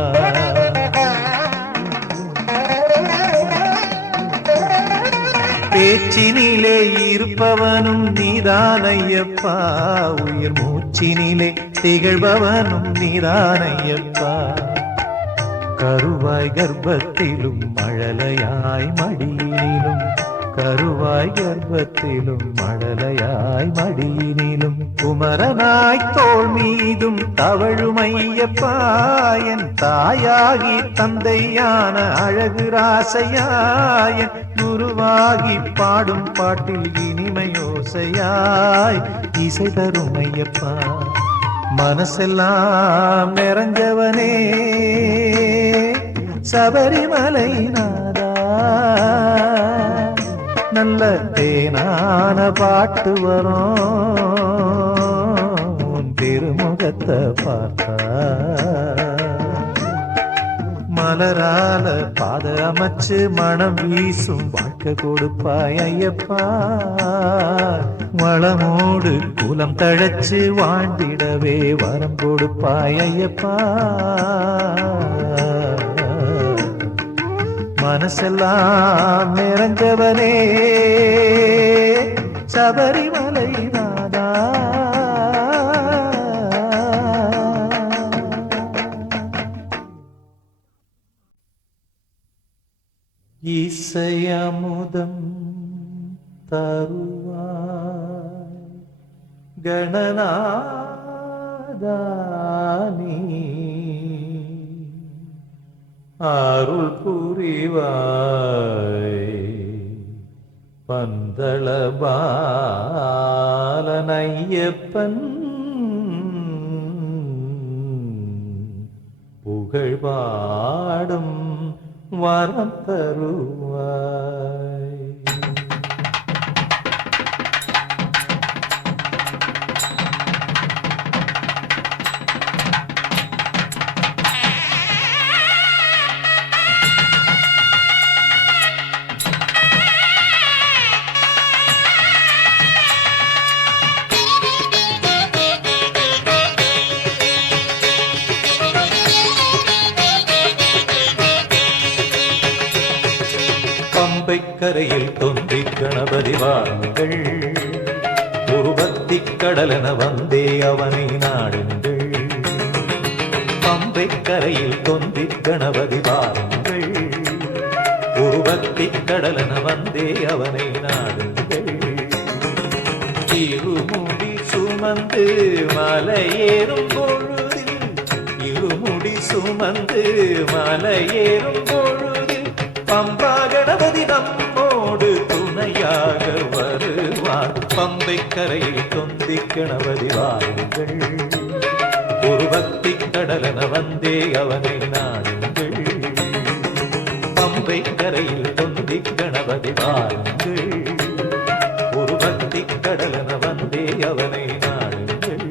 பேச்சினிலே இருப்பவனும் நீதானையப்பா. உயிர் மூச்சினிலே திகழ்பவனும் நீதானையப்பா. கருவாய் கர்ப்பத்திலும் மழலையாய் மடியினிலும், கருவாய் கர்ப்பத்திலும் மழலையாய் மடியினிலும், குமரனாய் தோள் மீதும் தவழுமையப்பா. என் தாயாகி தந்தையான அழகு ராசையாய், குருவாகி பாடும் பாட்டில் இனிமையோசையாய் இசை தருமையப்பா. மனசெல்லாம் நிறைஞ்சவனே சபரிமலை நாதா. நல்ல தேனான பாட்டு வரும் உன் திருமுகத்தை பார்த்தா. மலரால பாத அமைச்சு மனம் வீசும் வாழ்க்கை கொடுப்பாய் ஐயப்பா. வளமோடு குலம் தழைச்சு வாழ்ந்திடவே வரம் கொடுப்பாய் ஐயப்பா. மனசெல்லாம் நிறைஞ்சவனே சபரிமலை நாதா. இசையமுதம் தருவாய் கணநாதானி அருள் புரிவாய் பந்தளபாலனையப்பன் புகழ் பாடும் வரம் தருவாய். கரையில் தோன்றி கணபதி வாருங்கள், ஒரு பக்தி கடலென வந்தே அவனை நாடுங்கள். பம்பை கரையில் தோன்றி கணபதி வாருங்கள், ஒரு பக்தி கடலென வந்தே அவனை நாடுங்கள். இருமுடி சுமந்து மலையேறும் பொழுதில், இருமுடி சுமந்து மலையேறும் பொழுதில் பம்பா கணபதி நம்மோடு துணையாக வருவார். பம்பை கரையில் தொந்தி கணபதி வாருங்கள், ஒரு பக்தி கடலென வந்தே அவனை நாடுங்கள். பம்பை கரையில் தொந்தி கணபதி வாருங்கள், ஒரு பக்தி கடலென வந்தே அவனை நாடுங்கள்.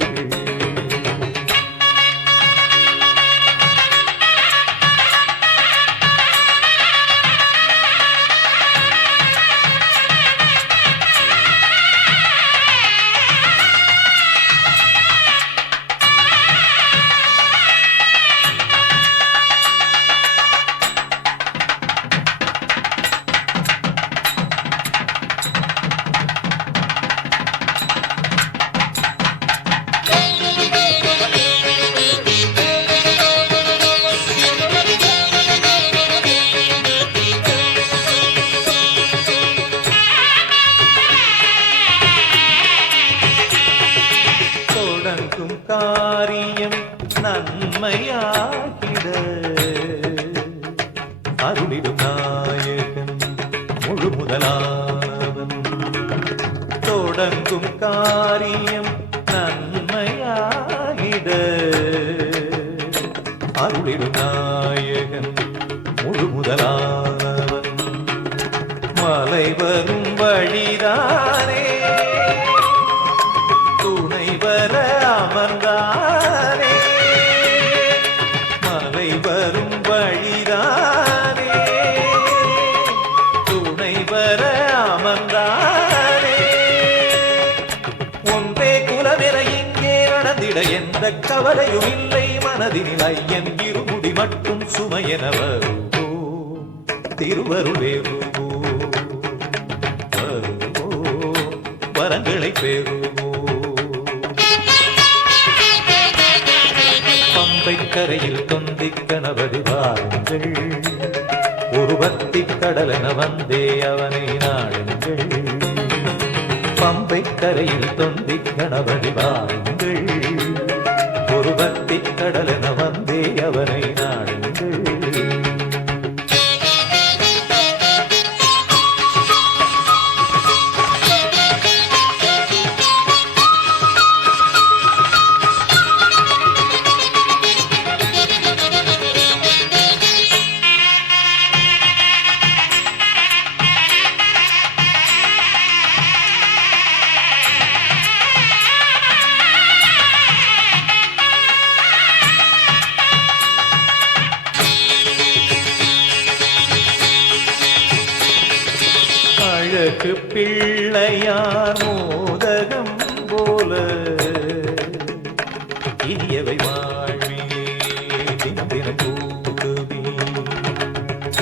காரியம் நன்மையாகிட அருளிடும் நாயகன் முழு முதலானவன். தொடங்கும் காரியம் நன்மையாகிட அருளிடும் நாயகன் முழு முதலானவன். மலை வரும் வழிதானே துணை வர அமர்ந்தானே, மலை வரும் வழிதானே துணை வர அமர்ந்தானே. ஒன்றே குலமென இங்கே நடந்திட எந்த கவலையும் இல்லை மனதினில். ஐயன் இருமுடி மட்டும் சுமையென வருவோ திருவருள் வேறுவோ வருவோ வரங்களை பெறுவோ. பம்பை கரையில் தொந்தி கணபதி வாருங்கள், ஒரு பக்தி கடலென வந்தே அவனை நாடுங்கள். பம்பை கரையில் தொந்தி கணபதி வாருங்கள், ஒரு பக்தி கடலென வந்தே அவனை நாடுங்கள். அழகு பிள்ளையார் மோதகம் போல இனியவை வாழ்விலே தினம் தினம் கூடுமே.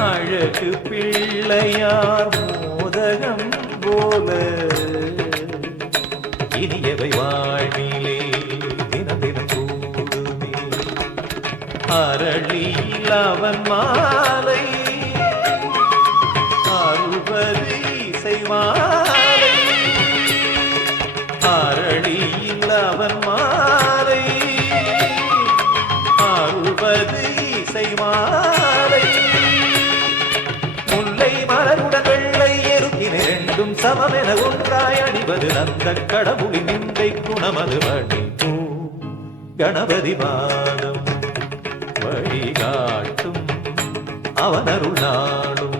அழகு பிள்ளையார் மோதகம் போல இனியவை வாழ்விலே தினம் தினம் கூடுமே. அரளியில் அவன் மாலை அந்த கடவுளின் நிந்தை குணமது வழி போ கணபதி பாதம் வழிகாட்டும் அவனருள் நாடும்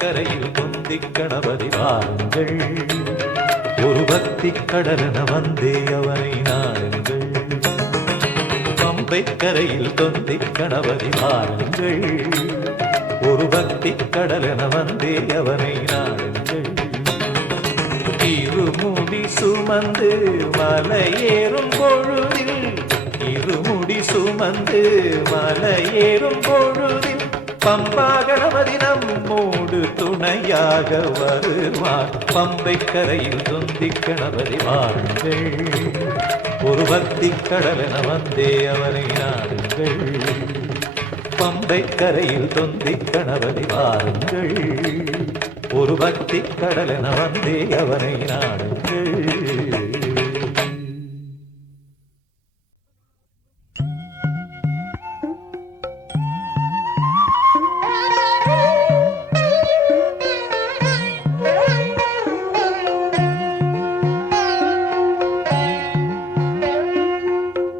கரையில் பொந்தி கணபதி வாருங்கள் ஒரு பக்தி கடலென வந்தே அவனை நாடுங்கள் பம்பை கரையில் தொந்தி கணபதி வாருங்கள் ஒரு பக்தி கடலென வந்தே அவனை நாடுங்கள் இருமுடி சுமந்து மலையேறும் பொழுதில் இருமுடி சுமந்து மலையேறும் பொழுதில் பம்பா கணபதி நம்மோடு துணையாக வருவார் பம்பை கரையில் தொந்தி கணபதி வாருங்கள் ஒரு பக்தி கடலென வந்தே அவனை நாடுங்கள் பம்பை கரையில் தொந்தி கணபதி வாருங்கள் ஒரு பக்தி கடலென வந்தே அவனை நாடுங்கள்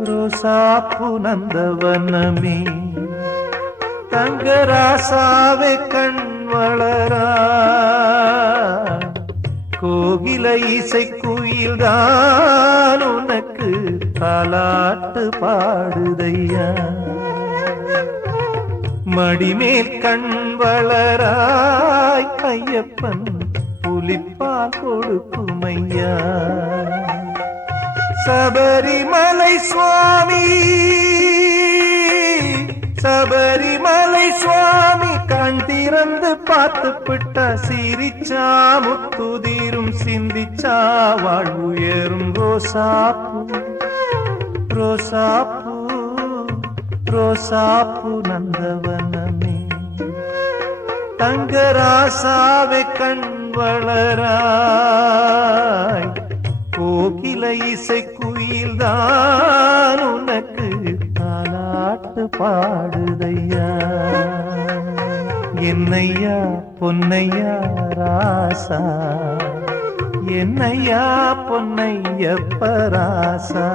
ரோசாப்பு நந்தவனமே தங்கராசாவே கண் வளரா கோகில இசைக்குயில் தான் உனக்கு தாலாட்டு பாடுதையா மடிமேல் கண் வளராய் ஐயப்பன் புலிப்பால் கொடுக்குமையா சபரிமலை சுவாமி சபரிமலை சுவாமி கண் திறந்து பார்த்து பிட்டா சிரிச்சா முத்துதீரும் சிந்திச்சா வாழ்வுயரும் ரோசாப்பூ ரோசாப்பூ ரோசாப்பூ நந்தவனமே தங்கராசாவே கண் வளராய் கோகில இசைக்குயில் தான் உனக்கு தாலாட்டு பாடுதையா என்னையா பொன்னையா ராசா என்னையா பொன்னையப்ப ராசா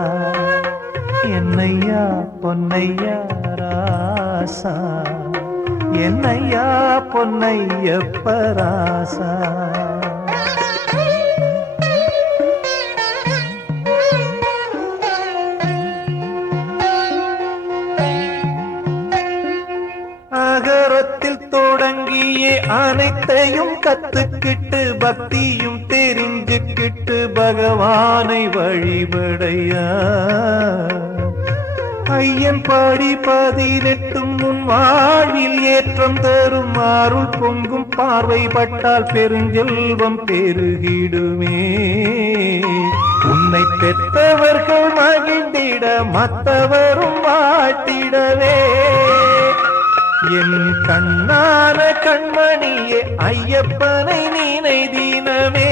என்னையா பொன்னையா ராசா என்னையா பொன்னையப்ப ராசா அகரத்தில் தொடங்கியே அனைத்தையும் கத்துக்கிட்டு பக்தியும் தெரிஞ்சுக்கிட்டு பகவானை வழிபடையா ஐயன் பாடி 18 உன் வாழ்வில் ஏற்றம் தரும் அருள் பொங்கும் பார்வை பட்டால் பெருஞ்செல்வம் பெருகிடுமே உன்னை பெற்றவர்கள் மகிழ்ந்திட மற்றவரும் வாழ்த்திடவே என் கண்ணான கண்மணியே ஐயப்பனை நினை தினமே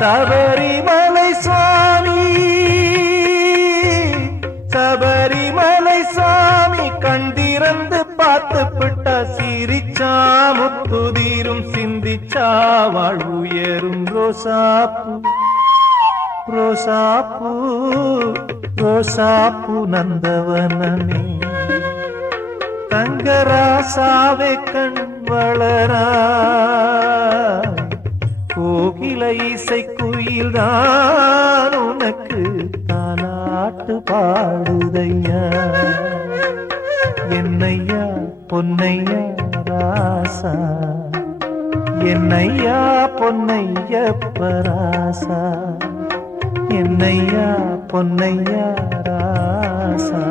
சபரிமலை சுவாமி சபரிமலை சுவாமி கண் திறந்து பார்த்து பிட்டா சிரிச்சா முத்துதீரும் சிந்திச்சா வாழ்வுயரும் ரோசாப்பூ ரோசாப்பூ ரோசாப்பூ நந்தவனமே தங்கராசாவே கண் வளராய் கோகில இசைக்குயில் தான் உனக்கு தாலாட்டு பாடுதையா என்னையா பொன்னையா ராசா என்னையா பொன்னையப்ப ராசா என்னையா பொன்னையா ராசா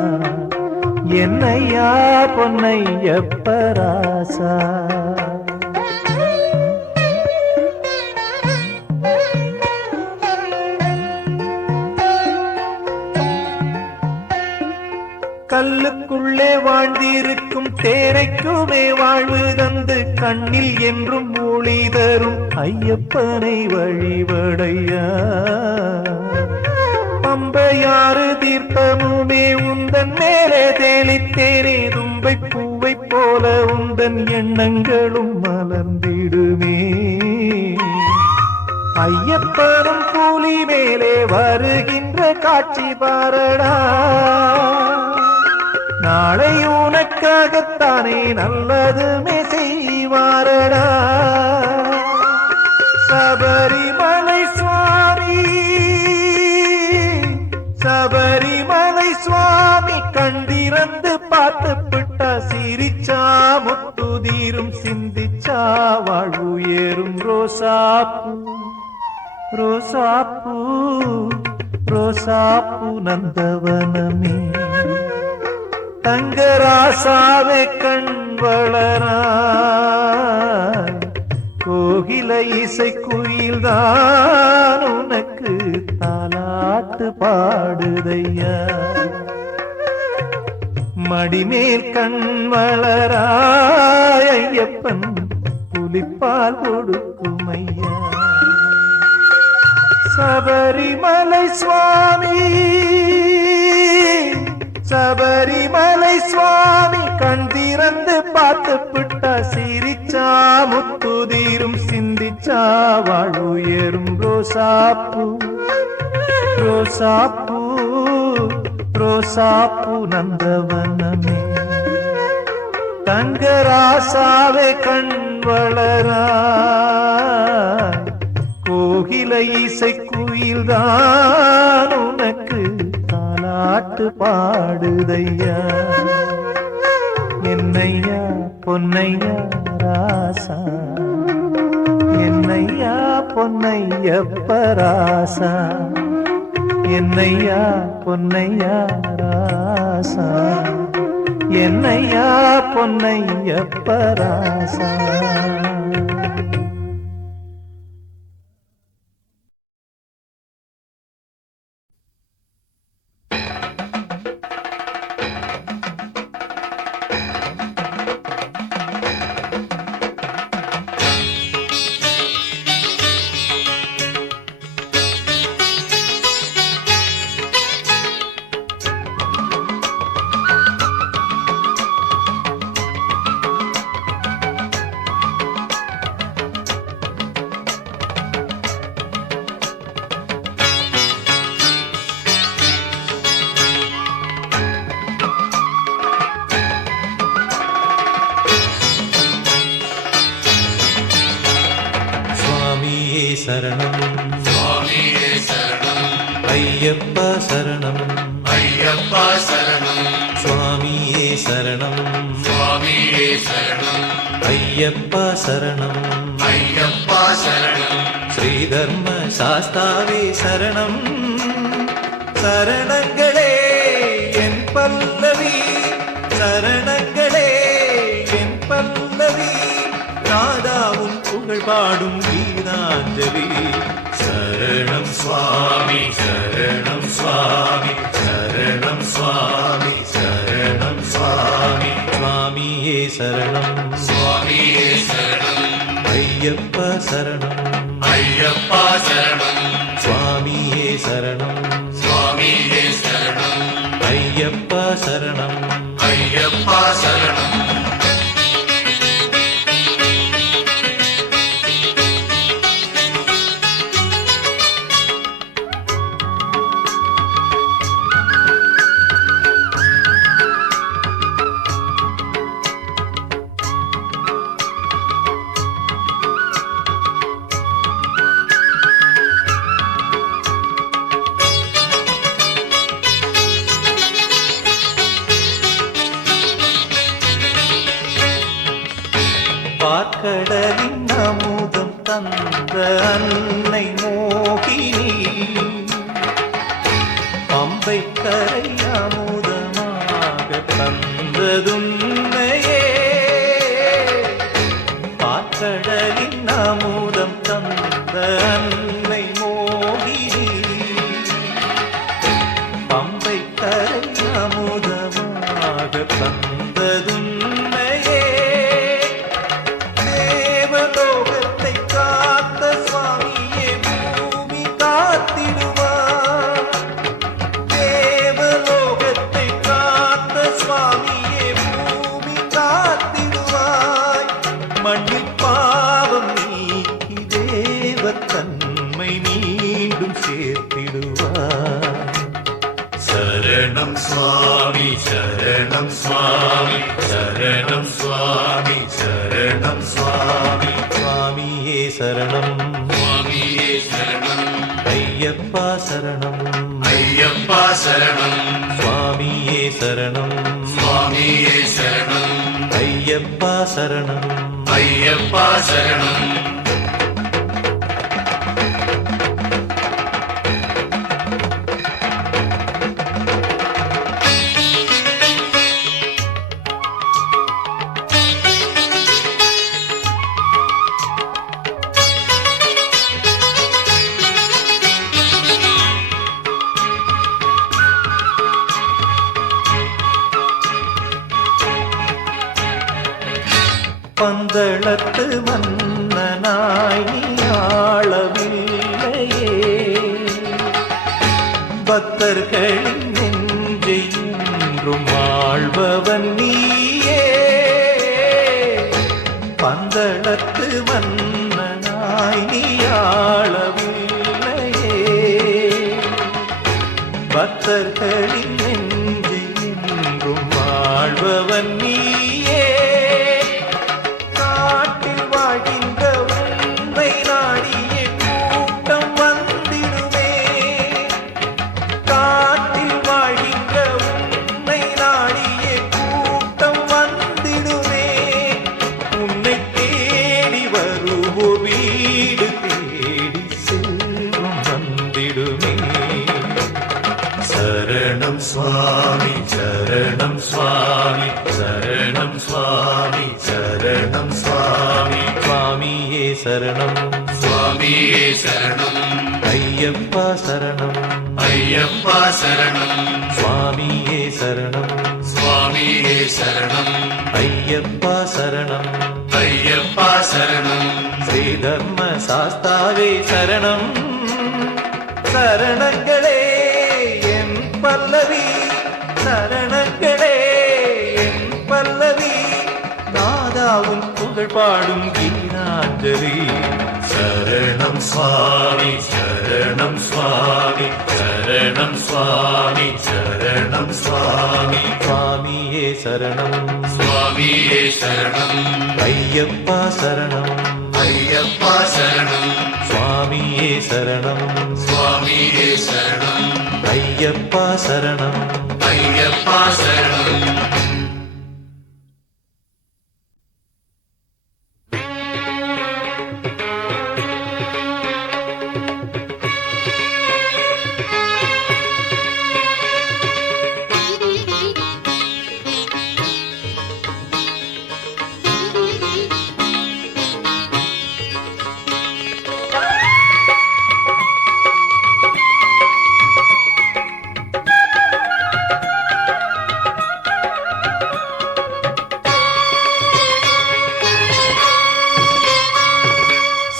என்னையா பொன்னையப்ப ராசா கல்லுக்குள்ளே வாழ்ந்திருக்கும் தேரைக்குமே வாழ்வு தந்து கண்ணில் என்றும் ஒளி தரும் ஐயப்பனை வழிபடையா பம்பையாறு தீர்த்தமுமே உந்தன் மேலே தேளித்தேனே தும்பை பூவை பூவை போல உந்தன் எண்ணங்களும் மலர்ந்திடுமே. ஐயப்பனும் கூலி மேலே வருகின்ற காட்சி பாரடா. நாளை உனக்காகத்தானே நல்லதுமே செய்வாரடா. சபரிமலை சுவாமி, சபரிமலை சுவாமி கண்டிரந்து பார்த்து விட்டா. சிரிச்சா முத்துதீரும், சிந்திச்சா வாழ்வு ஏறும். ரோசாப்பூ ரோசாப்பூ ரோசாப்பூ நந்தவனமே. தங்கராசாவே கண் வளராய். கோகில இசை குயில் தான் உனக்கு தாலாட்டு பாடுதையா. மடிமேல் கண் வளராய். ஐயப்பன் புலிப்பால் கொடுக்கும் ஐயா. சபரிமலை சுவாமி, சபரிமலை சுவாமி கண் திறந்து பார்த்து விட்டா. சிரிச்சா முத்துதீரும், சிந்திச்சா வாழ்வு ஏறும். ரோசாப்பூ ரோசாப்பூ ரோசாப்பூ நந்தவனமே. தங்கராசாவே கண் வளராய். கோகில இசை குயில் தான் உனக்கு தாலாட்டு பாடுதையா. என்னையா பொன்னையா ராசா, என்னையா பொன்னையப்ப ராசா. என்னையா பொன்னையா ராசா, என்னையா பொன்னையப்ப ராசா. சரணம் சுவாமியே சரணம் ஐயப்பா சரணம் ஐயப்பா சரணம் சுவாமியே சரணம் சுவாமியே சரணம் ஐயப்பா சரணம் ஐயப்பா சரணம் ஸ்ரீதர்ம சாஸ்தாவே சரணம் சரணங்களே என் பல்லவி சரணங்களே என் பல்லவி நாதாவும் புகழ் பாடும் கீதாஞ்சலி சரணம் சுவாமி சரணம் சுவாமி சரணம் சுவாமி சரணம் சுவாமி சுவாமியே சரணம் சுவாமியே சரணம் ஐயப்பா சரணம் ஐயப்பா சரணம் சுவாமியே சரணம் சுவாமியே சரணம் ஐயப்பா சரணம் ஐயப்பா சரணம் பார்க்கடலின் அமுதம் தந்த அன்னை மோகினி பம்பை கரை அமுதமாக தந்ததுன்னையே பார்க்கடலின் அமுதம் தந்த அன்னை மோகினி பம்பை கரை அமுதமாக தந்ததுன்னையே தேவலோகத்தை காத்த சுவாமியே பூமி காத்திடுவார் தேவலோகத்தை மீண்டும் சேர்த்திடுவார். சரணம் சுவாமி சரணம் சுவாமி சரணம் சுவாமி சரணம் சுவாமி சுவாமியே சரணம், சுவாமியே சரணம் ஐயப்பா சரணம், ஐயப்பா சரணம் சுவாமியே சரணம், சுவாமியே சரணம் ஐயப்பா சரணம். ஐயப்பா சரணம் பந்தளத்து மன்னனாய் நீ ஆளவில்லையே, பக்தர்களின் நெஞ்சை என்றும் ஆள்பவன் நீயே. பந்தளத்து மன்னனாய் நீ ஆளவில்லையே, பக்தர்களின் நெஞ்சை என்றும் ஆள்பவன் நீயே. காட்டில் வாழ்கின்ற உன்னை நாடியே கூட்டம் வந்திடுமே, காட்டில் வாழ்கின்ற உன்னை நாடியே கூட்டம் வந்திடுமே. உன்னை தேடி வருவோர் வீடு தேடி செல்வம் வந்திடுமே. சரணம் சுவாமி சரணம் சுவாமி சரணம் சுவாமி சரணம் சுவாமி சுவாமியே சரணம், சுவாமியே சரணம் ஐயப்பா சரணம், ஐயப்பா சரணம் சுவாமியே சரணம், சுவாமியே சரணம் ஐயப்பா சரணம், ஐயப்பா சரணம் ஸ்ரீதர்ம சாஸ்தாவே சரணம். சரணங்களே என் பல்லவி, சரணங்களே என் பல்லவி, நாதாவும் புகழ் பாடும் கீதாஞ்சலி. சரணம் சுவாமி சரணம் சுவாமி சரணம் சுவாமி சரணம் சுவாமி சுவாமியே சரணம், சுவாமியே சரணம் ஐயப்பா சரணம், ஐயப்பா சரணம் சுவாமியே சரணம், சுவாமியே சரணம் ஐயப்பா சரணம். ஐயப்பா சரணம்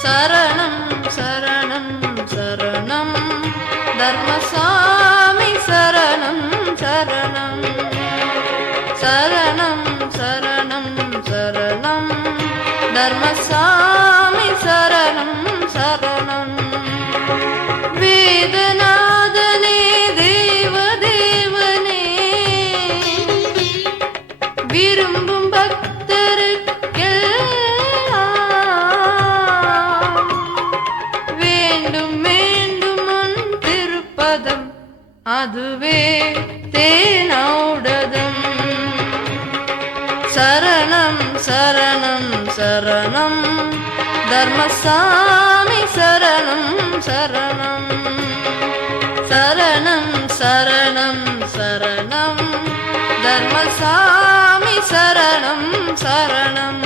சரணம் சரணம் சரணம் தர்மசாமி சரணம் சரணம் சரணம் சரணம் சரணம் தர்மசாமி சரணம் சரணம் வேதநாதனே தேவதேவனே விரும்பும் பக்தருக்கெல்லாம் வேண்டும் வேண்டும் உன் திருப்பதம், அதுவே தேனௌடதம். சரணம் சரணம் சரணம் தர்மசாமி சரணம் சரணம் சரணம் சரணம் சரணம் தர்மசாமி சரணம் சரணம்.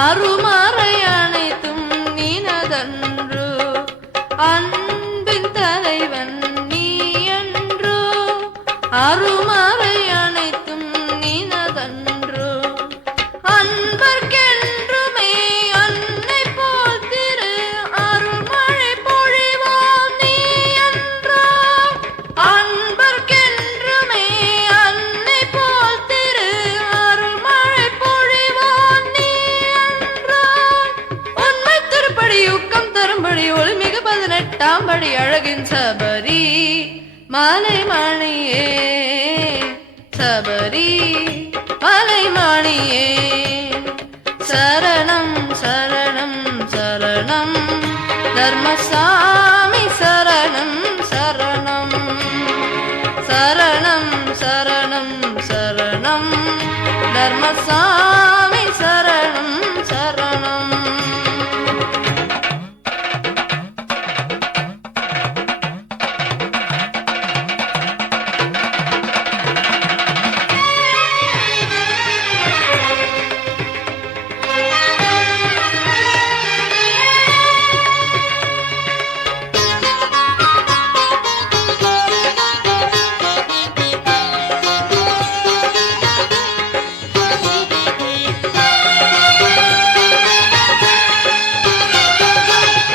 அருமறை அனைத்தும் நினதன்றோ அன்பின் தலைவன் நீ என்றோ அருமறை அனைத்தும் நினதன்றோ அன்பர்க்கென்றுமே அன்னை போல் திரு அருள்மழை பொழிவான் நீ என்றோ அன்பர்க்கென்றுமே அன்னை போல் திரு அருள்மழை பொழிவான் நீ என்றோ உண்மை திருப்படி ஊக்கம் தரும்படி ஒளிமிகு 18ஆம் படி அழகின் சபரி மலைமணியே சபரி மலைமணியே சரணம் சரணம் சரணம் தர்மசாமி சரணம் சரணம் சரணம் சரணம் சரணம் தர்மசாமி சரணம் சரணம்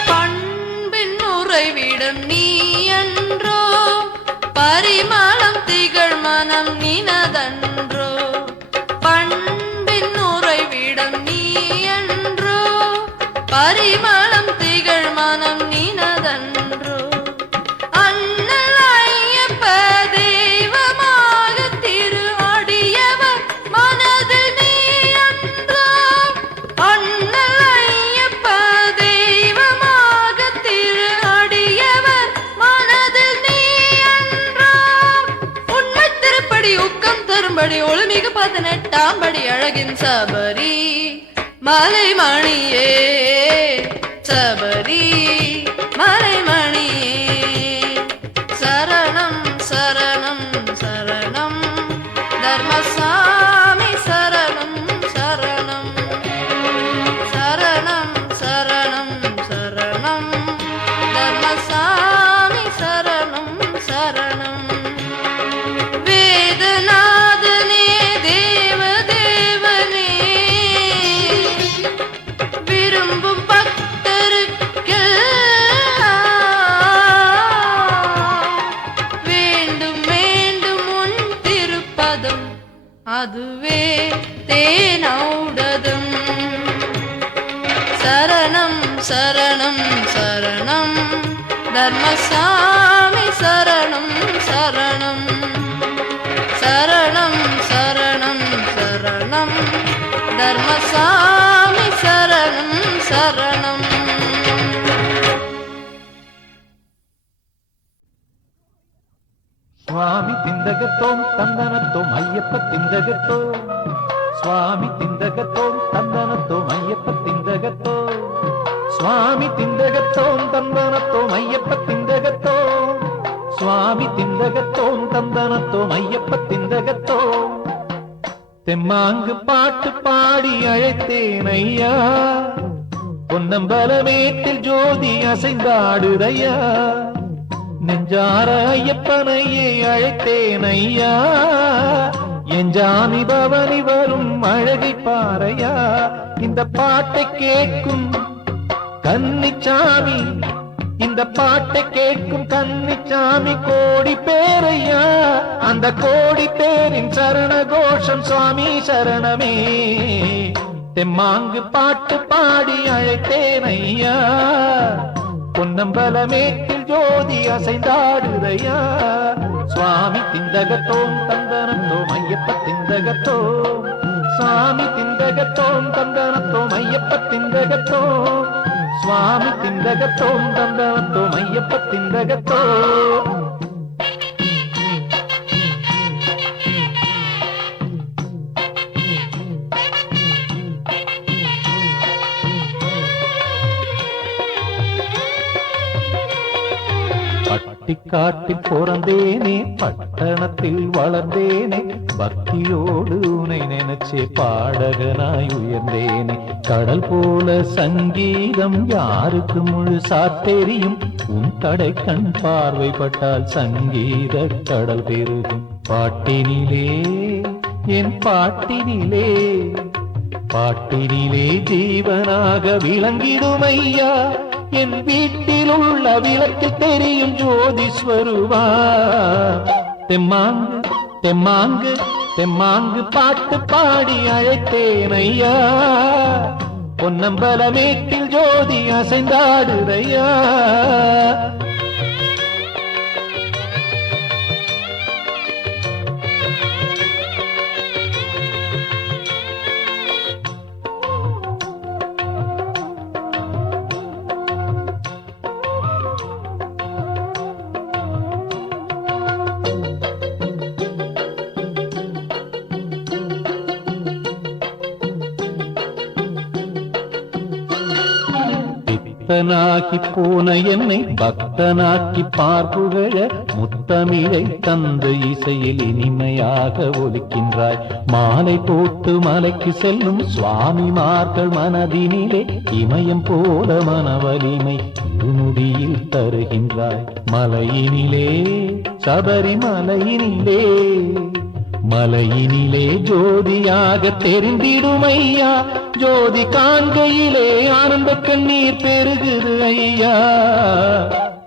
பண்பின் உறைவிடம் நீ என்றோ பரிமளம் திகழ் மனம் நினதன்றோ பண்பின் உறைவிடம் நீ என்றோ பரிமளம் திகழ் மனம் நினதன்றோ அண்ணல் ஐயப்ப தெய்வமாக திரு அடியவர் மனதில் நீ என்றோ அண்ணல் ஐயப்ப தெய்வமாக திரு அடியவர் மனதில் நீ என்றோ உண்மை திருப்படி ஊக்கம் தரும்படி ஒளிமிகு 18ஆம் படி அழகின் சபரி மலைமணியே சபரி மலைமணியே சரணம் சரணம் சரணம் தர்மசாமி சரணம் சரணம் சரணம் சரணம் சரணம் தர்மசாமி சரணம் சரணம் வேதநாதனே தேவதேவனே விரும்பும் பக்தருக்கு வேண்டும் வேண்டும் உன் திருப்பதம் அதுவே தேனௌடதம் சரணம் சரணம் சரணம் தர்மசாமி சரணம் சரணம் சரணம் சரணம் சரணம் தர்மசாமி சரணம் சரணம் சுவாமி திந்தகத்தோம் தந்தனத்தோம் ஐயப்ப திந்தகத்தோம் சுவாமி திந்தகத்தோம் தந்தனத்தோம் ஐயப்ப திந்தகத்தோம் சுவாமி திந்தகத்தோம் தந்தனத்தோம் ஐயப்ப திந்தகத்தோம் சுவாமி திந்தகத்தோம் தந்தனத்தோம் ஐயப்ப திந்தகத்தோம் தெம்மாங்கு பாட்டு பாடி அழைத்தேன் ஐயா பொன்னம்பலமேட்டில் ஜோதி அசைந்தாடுதையா நெஞ்சார ஐயப்பனையே அழைத்தேன் ஐயா எஞ்சாமி பவனி வரும் அழகை பாறையா இந்த பாட்டை கேட்கும் கன்னிச்சாமி இந்த பாட்டை கேட்கும் கன்னிச்சாமி கோடி பேரையா அந்த கோடி பேரின் சரண கோஷம் சுவாமி சரணமே தெம்மாங்கு பாட்டு பாடி அழைத்தேன் ஐயா பொன்னம்பலமேட்டில் ஜோதி அசைந்தாடுதையா சுவாமி திந்தகத்தோம் தந்தனத்தோம் ஐயப்ப திந்தகத்தோம் சுவாமி திந்தகத்தோம் தந்தனத்தோம் ஐயப்ப திந்தகத்தோம் சுவாமி திந்தகத்தோம் தந்தனத்தோம் ஐயப்ப திந்தகத்தோம் பட்டிக்காட்டில் பிறந்தேனே பட்டணத்தில் வளர்ந்தேனே பக்தியோடு உனை நினைச்சே பாடகனாய் உயர்ந்தேனே. கடல் போல சங்கீதம் யாருக்கு முழுசா தெரியும்? உன் கடை கண் பார்வைப்பட்டால் சங்கீத கடல் பெருகும். பாட்டினிலே என் பாட்டினிலே பாட்டினிலே ஜீவனாக விளங்கிடும் ஐயா. என் வீட்டில் உள்ள விளக்கில் தெரியும் ஜோதி ஸ்வரூபா. தெம்மாங்கு தெம்மாங்கு தெம்மாங்கு பாட்டு பாடி அழைத்தேன் ஐயா. பொன்னம்பலமேட்டில் ஜோதி அசைந்தாடுதையா. பக்தனாக்கி போன என்னை பக்தனாக்கி பார்ப்புகழ முத்தமிழை தந்த இசையில் இனிமையாக ஒலிக்கின்றாய். மாலை போட்டு மலைக்கு செல்லும் சுவாமிமார்கள் மனதினிலே இமயம் போல மனவலிமை இருமுடியில் தருகின்றாய். மலையினிலே சபரிமலையினிலே மலையினிலே ஜோதியாக தெரிந்திடும் ஐயா. ஜோதி காண்கையிலே ஆனந்த கண்ணீர் பெருகுது ஐயா.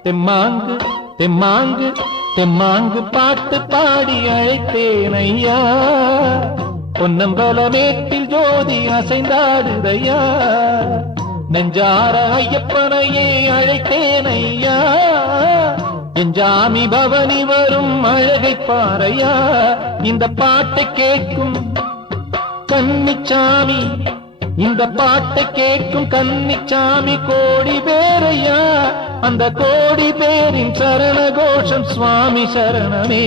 தெம்மாங்கு தெம்மாங்கு தெம்மாங்கு பாட்டு பாடி அழைத்தேன் ஐயா. பொன்னம்பலமேட்டில் ஜோதி அசைந்தாடுதையா. நெஞ்சார ஐயப்பனையே அழைத்தேன் ஐயா. என் ஜாமி பவனி வரும் அழகை பாறையா. இந்த பாட்டை கேட்கும் கன்னிச்சாமி, இந்த பாட்டை கேட்கும் கன்னிச்சாமி கோடி பேரையா. அந்த கோடி பேரின் சரண கோஷம் சுவாமி சரணமே.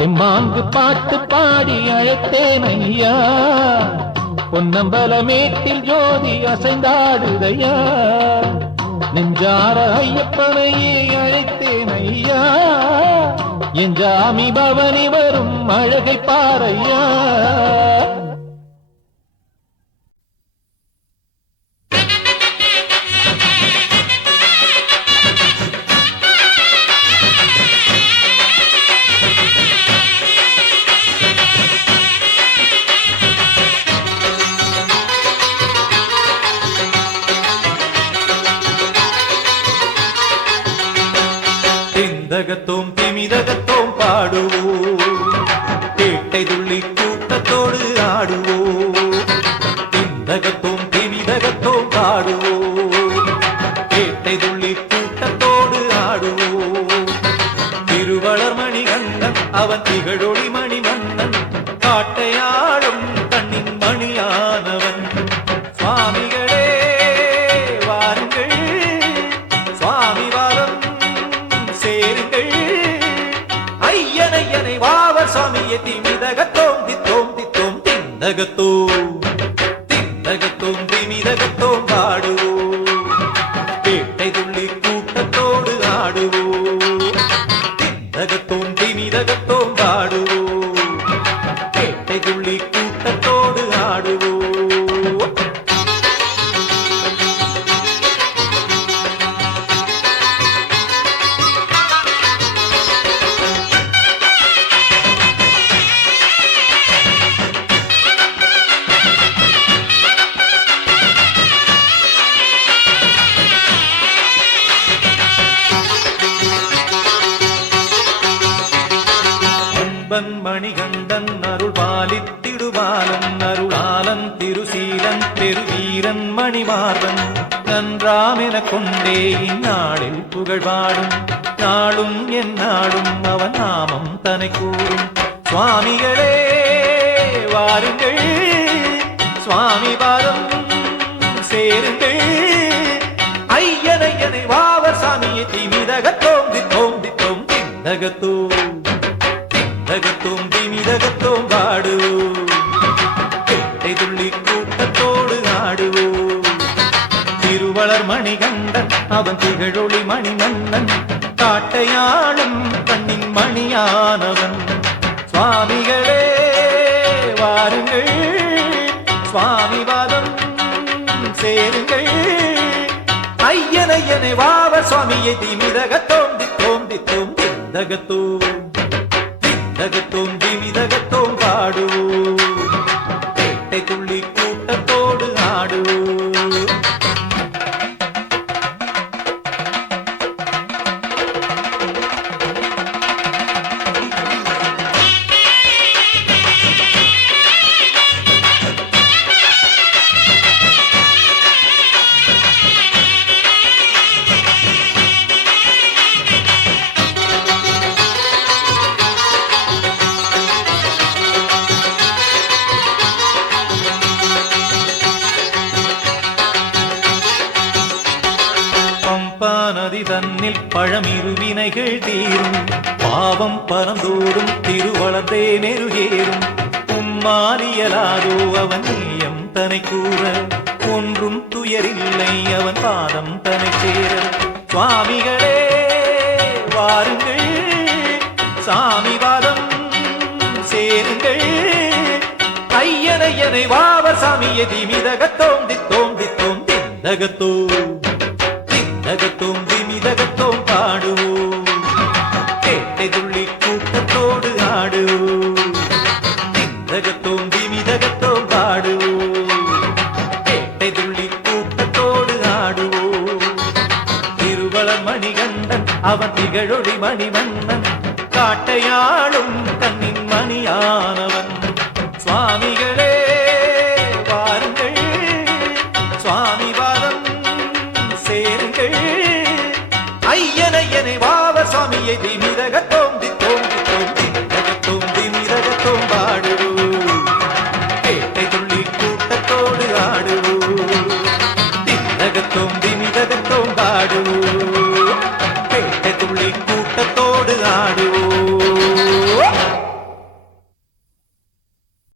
தெம்மாங்கு பாட்டு பாடி அழைத்தேன் ஐயா. பொன்னம்பலமேட்டில் ஜோதி அசைந்தாடுதையா. நெஞ்சார ஐயப்பனையே அழைத்தேன் ஐயா. என் ஜாமி பவனி வரும் அழகை பாரையா. திந்தகத்தோம் திமிதகத்தோம் பாடுவோம். பேட்டை துள்ளி கூட்டத்தோடு ஆடுவோம். திந்தகத்தோம் திமிதகத்தோம் பாடுவோம். பேட்டை துள்ளி கூட்டத்தோடு ஆடுவோம். திருவளர் மணிகண்டன் அவன் திகழொளி மணி மன்னன். காட்டையாளும் கண்ணின் மணியானவன். சுவாமிகளே வாருங்கள், சுவாமி வாரம் சேருங்கள். ஐயனை வாவர் சுவாமியை திமிதகத்தோம் தித்தோம் தித்தோம். திந்தகத்தோம் திந்தகத்தோம் திமிதகத்தோம் பாடுவோம். பேட்டை துள்ளி கூட்டத்தோடு ஆடுவோம். திந்தகத்தோம் திமிதகத்தோம் பாடுவோம். பேட்டை துள்ளி கூட்டத்தோடு ஆடுவோம். மணிகண்டன் அருள் பாலித்திடுபாலன். அருளாலன் திருசீலன் பெருவீரன் மணிமார்பன். நன்றாமென கொண்டே இந்நாளில் புகழ்பாடும். நாளும் என் நாடும் அவன் நாமம் தனை கூறும். சுவாமிகளே வாருங்கள், சுவாமி பாதம் சேருங்கள். ஐயனை வாவர் சாமியை திமிதகத்தோம் தித்தோம் தித்தோம். திந்தகத்தோம் திந்தகத்தோம் திமிதகத்தோம் பாடுவோம். பேட்டை துள்ளி கூட்டத்தோடு ஆடுவோம். திருவளர் மணிகண்டன் அவன் திகழொளி மணி மன்னன். காட்டையாளும் கண்ணின் மணியானவன். சுவாமிகள் சுவாமிவாதம் சேருங்கள் ஐயனையனை வாவர் சுவாமியை திமிதகத்தோம் தித்தோம் தித்தோம் திந்தகத்தோம் திந்தகத்தோம் திமிதகத்தோம் பாடுவோம் கேட்டை துள்ளி கூட்டத்தோடு ஆடுவோம் நதி தன்னில் பழமிருவினைகள் தீரும் பாவம் பரந்தோடும் திருவளர்ந்தே நெருகேறும் உம்மாறியலாதோ அவன் நீயம் தனை கூற ஒன்றும் துயரில்லை அவன் பாதம் தனை சேர சுவாமிகளே வாருங்கள் சாமிவாதம் சேருங்கள் ஐயனையனை வாவர் சாமியை திமிதகத்தோம் தித்தோம் தித்தோம் திந்தகத்தோம் திந்தகத்தோம் திமிதகத்தோம் பாடுவோம் கேட்டை துள்ளி கூட்டத்தோடு ஆடுவோம் திந்தகத்தோம் திமிதகத்தோம் பாடுவோம் கேட்டை துள்ளி கூட்டத்தோடு ஆடுவோம் திருவளர் மணிகண்டன் அவன் திகழொளி மணிவண்ணன் காட்டையாளும்